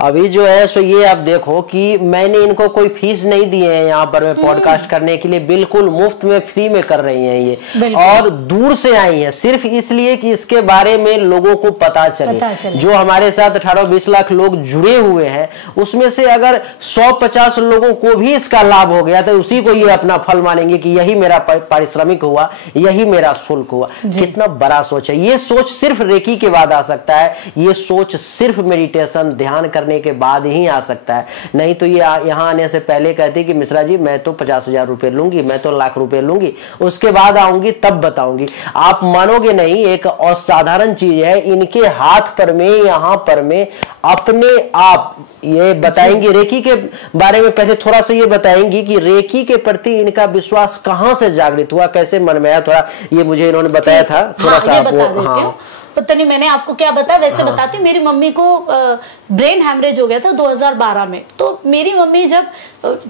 अभी जो है सो ये आप देखो कि मैंने इनको कोई फीस नहीं दी है यहाँ पर मैं पॉडकास्ट करने के लिए, बिल्कुल मुफ्त में फ्री में कर रही हैं ये, और दूर से आई हैं सिर्फ इसलिए कि इसके बारे में लोगों को पता चले। जो हमारे साथ 18-20 लाख लोग जुड़े हुए हैं उसमें से अगर 150 लोगों को भी इसका लाभ हो गया तो उसी को ये अपना फल मानेंगे कि यही मेरा पारिश्रमिक हुआ, यही मेरा शुल्क हुआ। कितना बड़ा सोच है ये। सोच सिर्फ रेकी के बाद आ सकता है, ये सोच सिर्फ मेडिटेशन ध्यान करने के बाद ही आ सकता है। नहीं तो ये यहाँ आने से पहले कहती कि मिश्रा जी मैं तो 50,000 रुपए लूंगी, मैं तो लाख रुपए लूंगी, उसके बाद आऊंगी तब बताऊंगी। आप मानोगे नहीं, एक असाधारण चीज है। इनके हाथ पर में, यहाँ पर में अपने आप ये बताएंगी रेकी के बारे में। पहले थोड़ा सा ये बताएंगी कि रेकी के प्रति इनका विश्वास कहां से जागृत हुआ, कैसे मन में आया, थोड़ा ये मुझे इन्होंने बताया था। थोड़ा सा आपको पता नहीं मैंने आपको क्या बताया, वैसे बताती हूँ। मेरी मम्मी को ब्रेन हैमरेज हो गया था 2012 में। तो मेरी मम्मी जब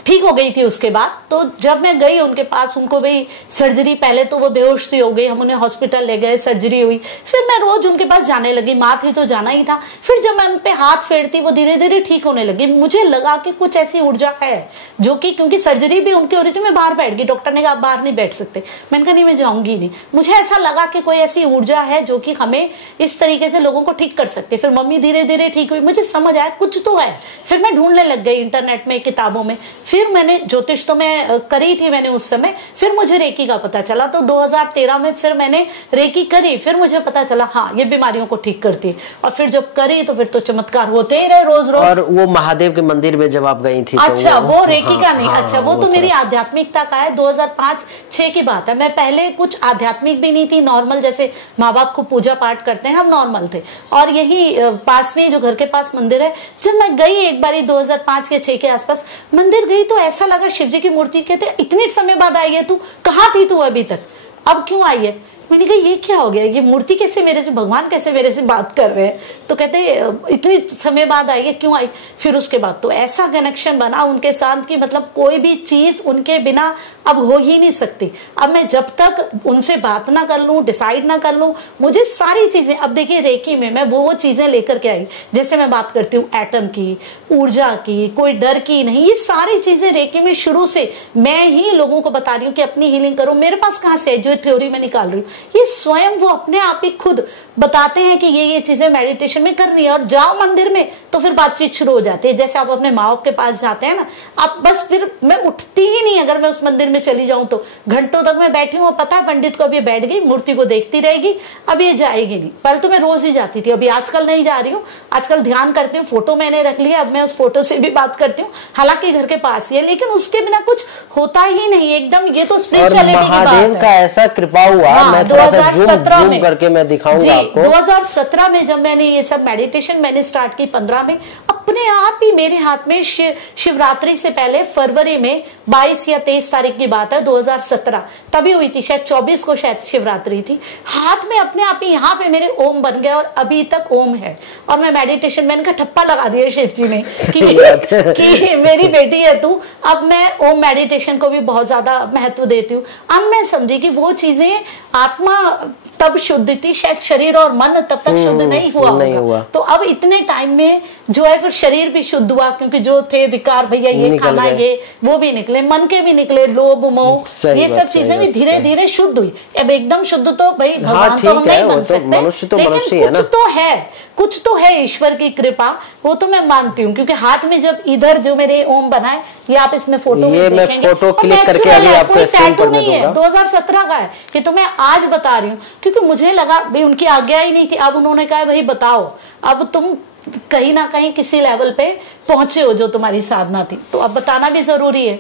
ठीक हो गई थी उसके बाद, तो जब मैं गई उनके पास, उनको भाई सर्जरी, पहले तो वो बेहोश सी हो गई, हम उन्हें हॉस्पिटल ले गए, सर्जरी हुई, फिर मैं रोज उनके पास जाने लगी, माँ थी तो जाना ही था। फिर जब मैं उन पे हाथ फेरती वो धीरे धीरे ठीक होने लगी। मुझे लगा कि कुछ ऐसी ऊर्जा है जो कि, क्योंकि सर्जरी भी उनकी हो रही थी, मैं बाहर बैठ गई, डॉक्टर ने कहा आप बाहर नहीं बैठ सकते। मैंने कहा नहीं मैं जाऊंगी नहीं। मुझे ऐसा लगा कि कोई ऐसी ऊर्जा है जो कि हमें इस तरीके से लोगों को ठीक कर सकते। फिर मम्मी धीरे धीरे ठीक हुई, मुझे समझ आया कुछ तो है। फिर मैं ढूंढने लग गई इंटरनेट में, किताबों में। फिर मैंने ज्योतिष तो मैं करी थी मैंने उस समय, फिर मुझे रेकी का पता चला। तो 2013 में फिर मैंने रेकी करी, फिर मुझे पता चला हाँ ये बीमारियों को ठीक करती है। और फिर जब करी तो फिर तो चमत्कार होते ही रहे रोज रोज। और वो महादेव के मंदिर में जब आप गई थी अच्छा तो वो रेकी का नहीं, अच्छा वो तो मेरी आध्यात्मिकता का है। 2005-6 की बात है। मैं पहले कुछ आध्यात्मिक भी नहीं थी, नॉर्मल जैसे माँ बाप को पूजा पाठ करते हैं हम नॉर्मल थे। और यही पास में जो घर के पास मंदिर है, जब मैं गई एक बारी 2005 या 6 के आसपास मंदिर गई तो ऐसा लगा शिव जी की मूर्ति। कहते इतने समय बाद आई है तू, कहाँ थी तू अभी तक, अब क्यों आई है? मैंने कहा ये क्या हो गया, ये मूर्ति कैसे मेरे से, भगवान कैसे मेरे से बात कर रहे हैं? तो कहते इतनी समय बाद आई है, क्यों आई? फिर उसके बाद तो ऐसा कनेक्शन बना उनके साथ कि मतलब कोई भी चीज उनके बिना अब हो ही नहीं सकती। अब मैं जब तक उनसे बात ना कर लूं, डिसाइड ना कर लूं, मुझे सारी चीजें, अब देखिए रेकी में मैं वो चीजें लेकर के आई। जैसे मैं बात करती हूँ एटम की, ऊर्जा की, कोई डर की नहीं, ये सारी चीजें रेकी में शुरू से मैं ही लोगों को बता रही हूँ कि अपनी हीलिंग करो। मेरे पास कहाँ से जो थ्योरी मैं निकाल रही हूँ, ये स्वयं वो अपने आप ही खुद बताते हैं कि ये चीजें मेडिटेशन में करनी है। और जाओ मंदिर में तो फिर बातचीत शुरू हो जाती है। जैसे आप अपने माँ बाप के पास जाते हैं ना, आप बस, फिर मैं उठती ही नहीं अगर मैं उस मंदिर में चली जाऊं तो। घंटों तक मैं बैठी हूँ, पता है पंडित को अभी बैठ गई, मूर्ति को देखती रहेगी, अब ये जाएगी नहीं। पहले तो मैं रोज ही जाती थी, अभी आजकल नहीं जा रही हूँ। आजकल ध्यान करती हूँ, फोटो मैंने रख लिया, अब मैं उस फोटो से भी बात करती हूँ, हालांकि घर के पास ही है, लेकिन उसके बिना कुछ होता ही नहीं एकदम। ये तो स्पिरिचुअलिटी की बात है। का ऐसा कृपा हुआ। मैं 2017 में करके मैं दिखाऊंगा आपको। 2017 में जब मैंने ये सब मेडिटेशन मैंने स्टार्ट की, 15 में अपने आप ही मेरे हाथ में शिवरात्रि से पहले फरवरी में 22 या 23 तारीख की बात है 2017, तभी हुई थी, शायद 24 को शायद शिवरात्रि थी। हाथ में अपने आप ही यहाँ पे मेरे ओम बन गया और अभी तक ओम है। और मैं मेडिटेशन, मैंने कहा ठप्पा लगा दिया शिव जी ने कि मेरी बेटी है तू। अब मैं ओम मेडिटेशन को भी बहुत ज्यादा महत्व देती हूँ। अब मैं समझी कि वो चीजें आत्मा तब शुद्ध थी, शायद शरीर और मन तब तक शुद्ध नहीं हुआ। तो अब इतने टाइम में जो है फिर शरीर भी शुद्ध हुआ, क्योंकि जो थे विकार, भैया ये खाना ये वो भी निकले, मन के भी निकले, लोभ मोह ये सब चीजें भी धीरे धीरे शुद्ध हुई। अब एकदम शुद्ध तो भाई भगवान तो हम नहीं बन सकते, लेकिन कुछ तो है ईश्वर की कृपा, वो तो मैं मानती हूँ। क्योंकि हाथ में जब इधर जो मेरे ओम बनाए, ये आप इसमें फोटो में देखेंगे, कोई टैटू नहीं है, 2017 का है। ये तो मैं आज बता रही हूँ क्योंकि मुझे लगा भाई उनकी आज्ञा ही नहीं थी। अब उन्होंने कहा भाई बताओ, अब तुम कहीं ना कहीं किसी लेवल पे पहुंचे हो जो तुम्हारी साधना थी, तो अब बताना भी जरूरी है।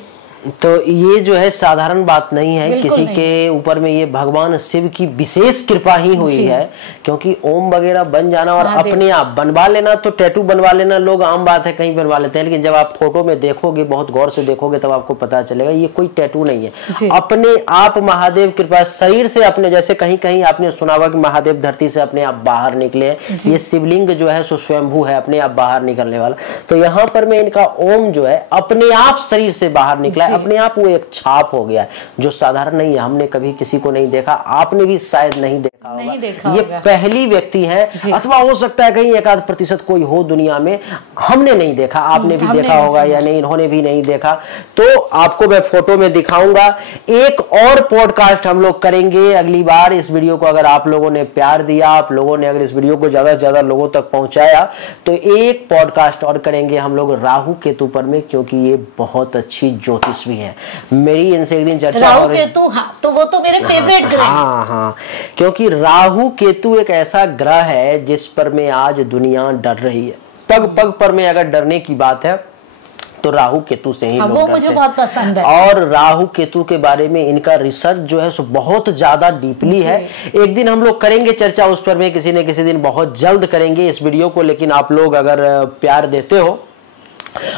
तो ये जो है साधारण बात नहीं है, किसी के ऊपर में ये भगवान शिव की विशेष कृपा ही हुई है। क्योंकि ओम वगैरह बन जाना और अपने आप बनवा लेना, तो टैटू बनवा लेना लोग आम बात है, कहीं बनवा लेते हैं, लेकिन जब आप फोटो में देखोगे, बहुत गौर से देखोगे, तब आपको पता चलेगा ये कोई टैटू नहीं है, अपने आप महादेव कृपा शरीर से अपने। जैसे कहीं कहीं आपने सुना होगा कि महादेव धरती से अपने आप बाहर निकले हैं, ये शिवलिंग जो है सो स्वयंभू है, अपने आप बाहर निकलने वाला। तो यहाँ पर में इनका ओम जो है अपने आप शरीर से बाहर निकला, है, अपने आप वो एक छाप हो गया है जो साधारण नहीं है। हमने कभी किसी को नहीं देखा, आपने भी शायद नहीं देखा होगा, ये पहली व्यक्ति है, अथवा हो सकता है कहीं 1-8% कोई हो दुनिया में, हमने नहीं देखा, आपने भी देखा होगा या नहीं, इन्होंने भी नहीं देखा। तो आपको मैं फोटो में दिखाऊंगा। एक और पॉडकास्ट हम लोग करेंगे अगली बार। इस वीडियो को अगर आप लोगों ने प्यार दिया, आप लोगों ने अगर इस वीडियो को ज्यादा से ज्यादा लोगों तक पहुंचाया, तो एक पॉडकास्ट और करेंगे हम लोग राहु केतु पर में, क्योंकि ये बहुत अच्छी ज्योतिष भी है। मेरी इनसे एक दिन चर्चा राहु केतु, हाँ, तो वो तो मेरे फेवरेट ग्रह। हाँ, क्योंकि राहु केतु एक ऐसा ग्रह है जिस पर में आज दुनिया डर रही है। पग पग पर में अगर डरने की बात है तो राहु केतु से ही लोग वो मुझे बहुत पसंद है। और राहु केतु के बारे में इनका रिसर्च जो है सो बहुत ज्यादा डीपली है। एक दिन हम लोग करेंगे चर्चा उस पर में, किसी न किसी दिन, बहुत जल्द करेंगे इस वीडियो को। लेकिन आप लोग अगर प्यार देते हो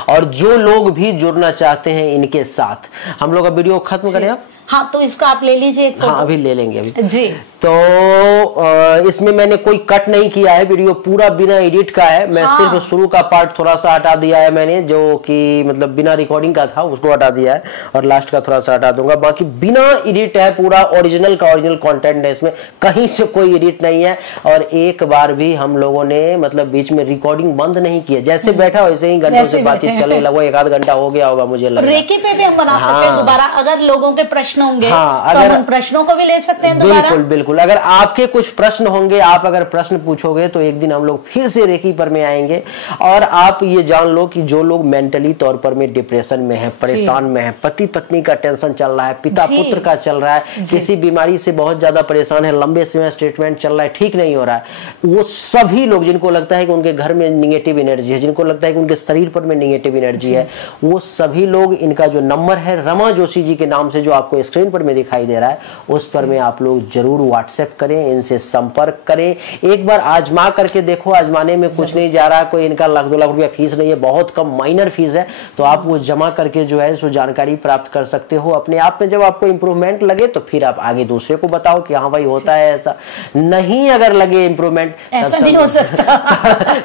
और जो लोग भी जुड़ना चाहते हैं इनके साथ, हम लोग अब वीडियो खत्म करें अब। हाँ, तो इसको आप ले लीजिए एक फोटो। हाँ, अभी ले लेंगे अभी जी। तो इसमें मैंने कोई कट नहीं किया है, वीडियो पूरा बिना एडिट का है। मैं सिर्फ शुरू का पार्ट थोड़ा सा हटा दिया है मैंने, जो कि मतलब बिना रिकॉर्डिंग का था उसको हटा दिया है, और लास्ट का थोड़ा सा हटा दूंगा। बाकी बिना एडिट है, पूरा ओरिजिनल का ओरिजिनल कंटेंट है, इसमें कहीं से कोई एडिट नहीं है। और एक बार भी हम लोगों ने मतलब बीच में रिकॉर्डिंग बंद नहीं किया, जैसे बैठा वैसे ही घंटों से बातचीत चले, लगभग 1-8 घंटा हो गया होगा मुझे लग रहा है। रेकी पे भी हम बना सकते हैं दोबारा, अगर लोगों के प्रश्न होंगे तो अगर हम प्रश्नों को भी ले सकते हैं दोबारा। बिल्कुल बिल्कुल, अगर आपके कुछ प्रश्न होंगे, आप अगर प्रश्न पूछोगे तो एक दिन हम लोग फिर से रेकी पर में आएंगे। और आप ये जान लो कि जो लोग मेंटली तौर पर में डिप्रेशन में है, परेशान में है, पति पत्नी का टेंशन चल रहा है, पिता पुत्र का चल रहा है, किसी बीमारी से बहुत ज्यादा परेशान है, लंबे समय ट्रीटमेंट चल रहा है, ठीक नहीं हो रहा है, वो सभी लोग जिनको लगता है कि उनके घर में निगेटिव एनर्जी है, जिनको लगता है कि उनके शरीर पर में निगेटिव एनर्जी है, वो सभी लोग, इनका जो नंबर है रमा जोशी जी के नाम से जो आपको स्क्रीन पर में दिखाई दे रहा है, उस पर में आप लोग जरूर व्हाट्सएप करें, इनसे संपर्क करें। एक बार आजमा करके देखो, आजमाने में कुछ नहीं जा रहा, कोई इनका 1-2 लाख रुपया फीस नहीं है, बहुत कम माइनर फीस है, तो आप वो जमा करके जो है सो जानकारी प्राप्त कर सकते हो। अपने आप में जब आपको इंप्रूवमेंट लगे तो फिर आप आगे दूसरे को बताओ कि हाँ भाई होता है ऐसा। नहीं अगर लगे इंप्रूवमेंट, ऐसा नहीं हो सकता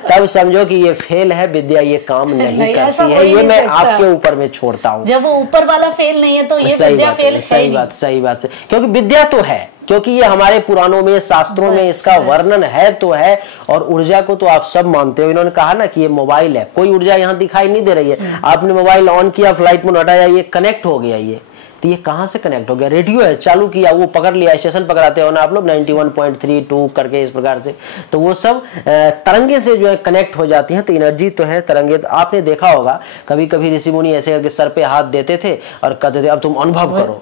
तब समझो कि ये फेल है, विद्या ये काम नहीं करती है। ये मैं आपके ऊपर में छोड़ता हूँ। जब वो ऊपर वाला फेल नहीं है तो ये विद्या फेल है। सही बात है, क्योंकि विद्या तो है, क्योंकि ये हमारे पुराणों में, शास्त्रों में इसका वर्णन है तो है। और ऊर्जा को तो आप सब मानते हो। इन्होंने कहा ना कि ये मोबाइल है, कोई ऊर्जा यहाँ दिखाई नहीं दे रही है। आपने मोबाइल ऑन किया, फ्लाइट मोड हटाया, ये कनेक्ट हो गया। ये तो ये कहां से कनेक्ट हो गया? रेडियो है, चालू किया, वो पकड़ लिया, स्टेशन पकड़ाते हो ना आप लोग 91.32 करके इस प्रकार से, तो वो सब तरंगे से जो है कनेक्ट हो जाती हैं। तो एनर्जी तो है, तरंगे। तो आपने देखा होगा कभी कभी ऋषि मुनि ऐसे करके सर पे हाथ देते थे और कहते थे अब तुम अनुभव करो।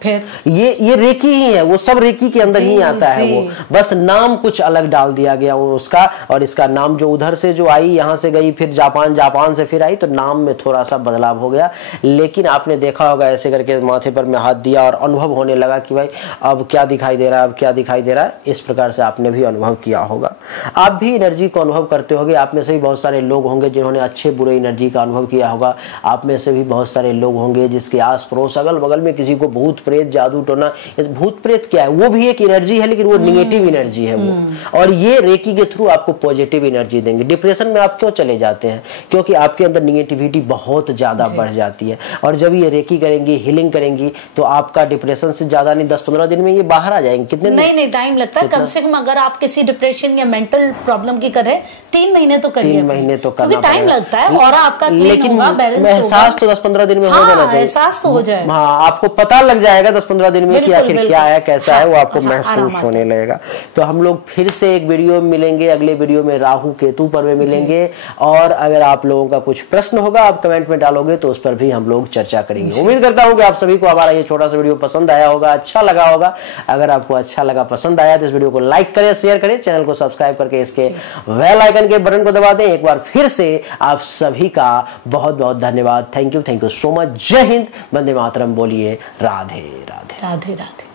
ये रेकी ही है, वो सब रेकी के अंदर ही आता है। वो बस नाम कुछ अलग डाल दिया गया उसका, और इसका नाम जो उधर से जो आई, यहाँ से गई, फिर जापान से फिर आई, तो नाम में थोड़ा सा बदलाव हो गया। लेकिन आपने देखा होगा ऐसे करके माथे पर में हाथ दिया और अनुभव होने लगा कि भाई अब क्या दिखाई दे रहा है, अब क्या दिखाई दे रहा है। इस प्रकार से आपने भी अनुभव किया होगा। आप भी एनर्जी को अनुभव करते होंगे। आप में से भी बहुत सारे लोग होंगे जिन्होंने अच्छे बुरे एनर्जी का अनुभव किया होगा। आप में से भी बहुत सारे लोग होंगे जिसके आस पड़ोस अगल बगल में किसी को भूत प्रेत, जादू टोना, भूत प्रेत क्या है, वो भी एक एनर्जी है, लेकिन वो निगेटिव एनर्जी है वो। और ये रेकी के थ्रू आपको पॉजिटिव एनर्जी देंगे। डिप्रेशन में आप क्यों चले जाते हैं? क्योंकि आपके अंदर निगेटिविटी बहुत ज्यादा बढ़ जाती है। और जब ये रेकी करेंगी, हीलिंग करेंगी, तो आपका डिप्रेशन से ज्यादा नहीं 10-15 दिन में ये बाहर आ जाएंगे। कितने नहीं टाइम लगता है, कम से कम अगर आप किसी डिप्रेशन या मेंटल प्रॉब्लम की कर रहे हैं 3 महीने तो करिए। 3 महीने तो करना टाइम लगता है। और आपका लेकिन होगा, बैलेंस एहसास तो 10-15 दिन में हो जाना चाहिए। एहसास तो हो जाए, हाँ, आपको पता लग जाएगा 10-15 दिन में कि आखिर क्या है, कैसा है, वो आपको महसूस होने लगेगा। तो हम लोग फिर से एक वीडियो में मिलेंगे। अगले वीडियो में राहु केतु पर में मिलेंगे। और अगर आप लोगों का कुछ प्रश्न होगा, आप कमेंट में डालोगे तो उस पर भी हम लोग चर्चा करेंगे। उम्मीद करता हूँ कि आप सभी को हमारा ये छोटा सा वीडियो पसंद आया होगा, अच्छा लगा होगा। अगर आपको अच्छा लगा, पसंद आया, तो इस वीडियो को लाइक करें, शेयर करें, चैनल को सब्सक्राइब करके इसके बेल आइकन के बटन को दबा दें। एक बार फिर से आप सभी का बहुत बहुत धन्यवाद। Thank you so much. जय हिंद, वंदे मातरम। बोलिए राधे राधे। राधे राधे।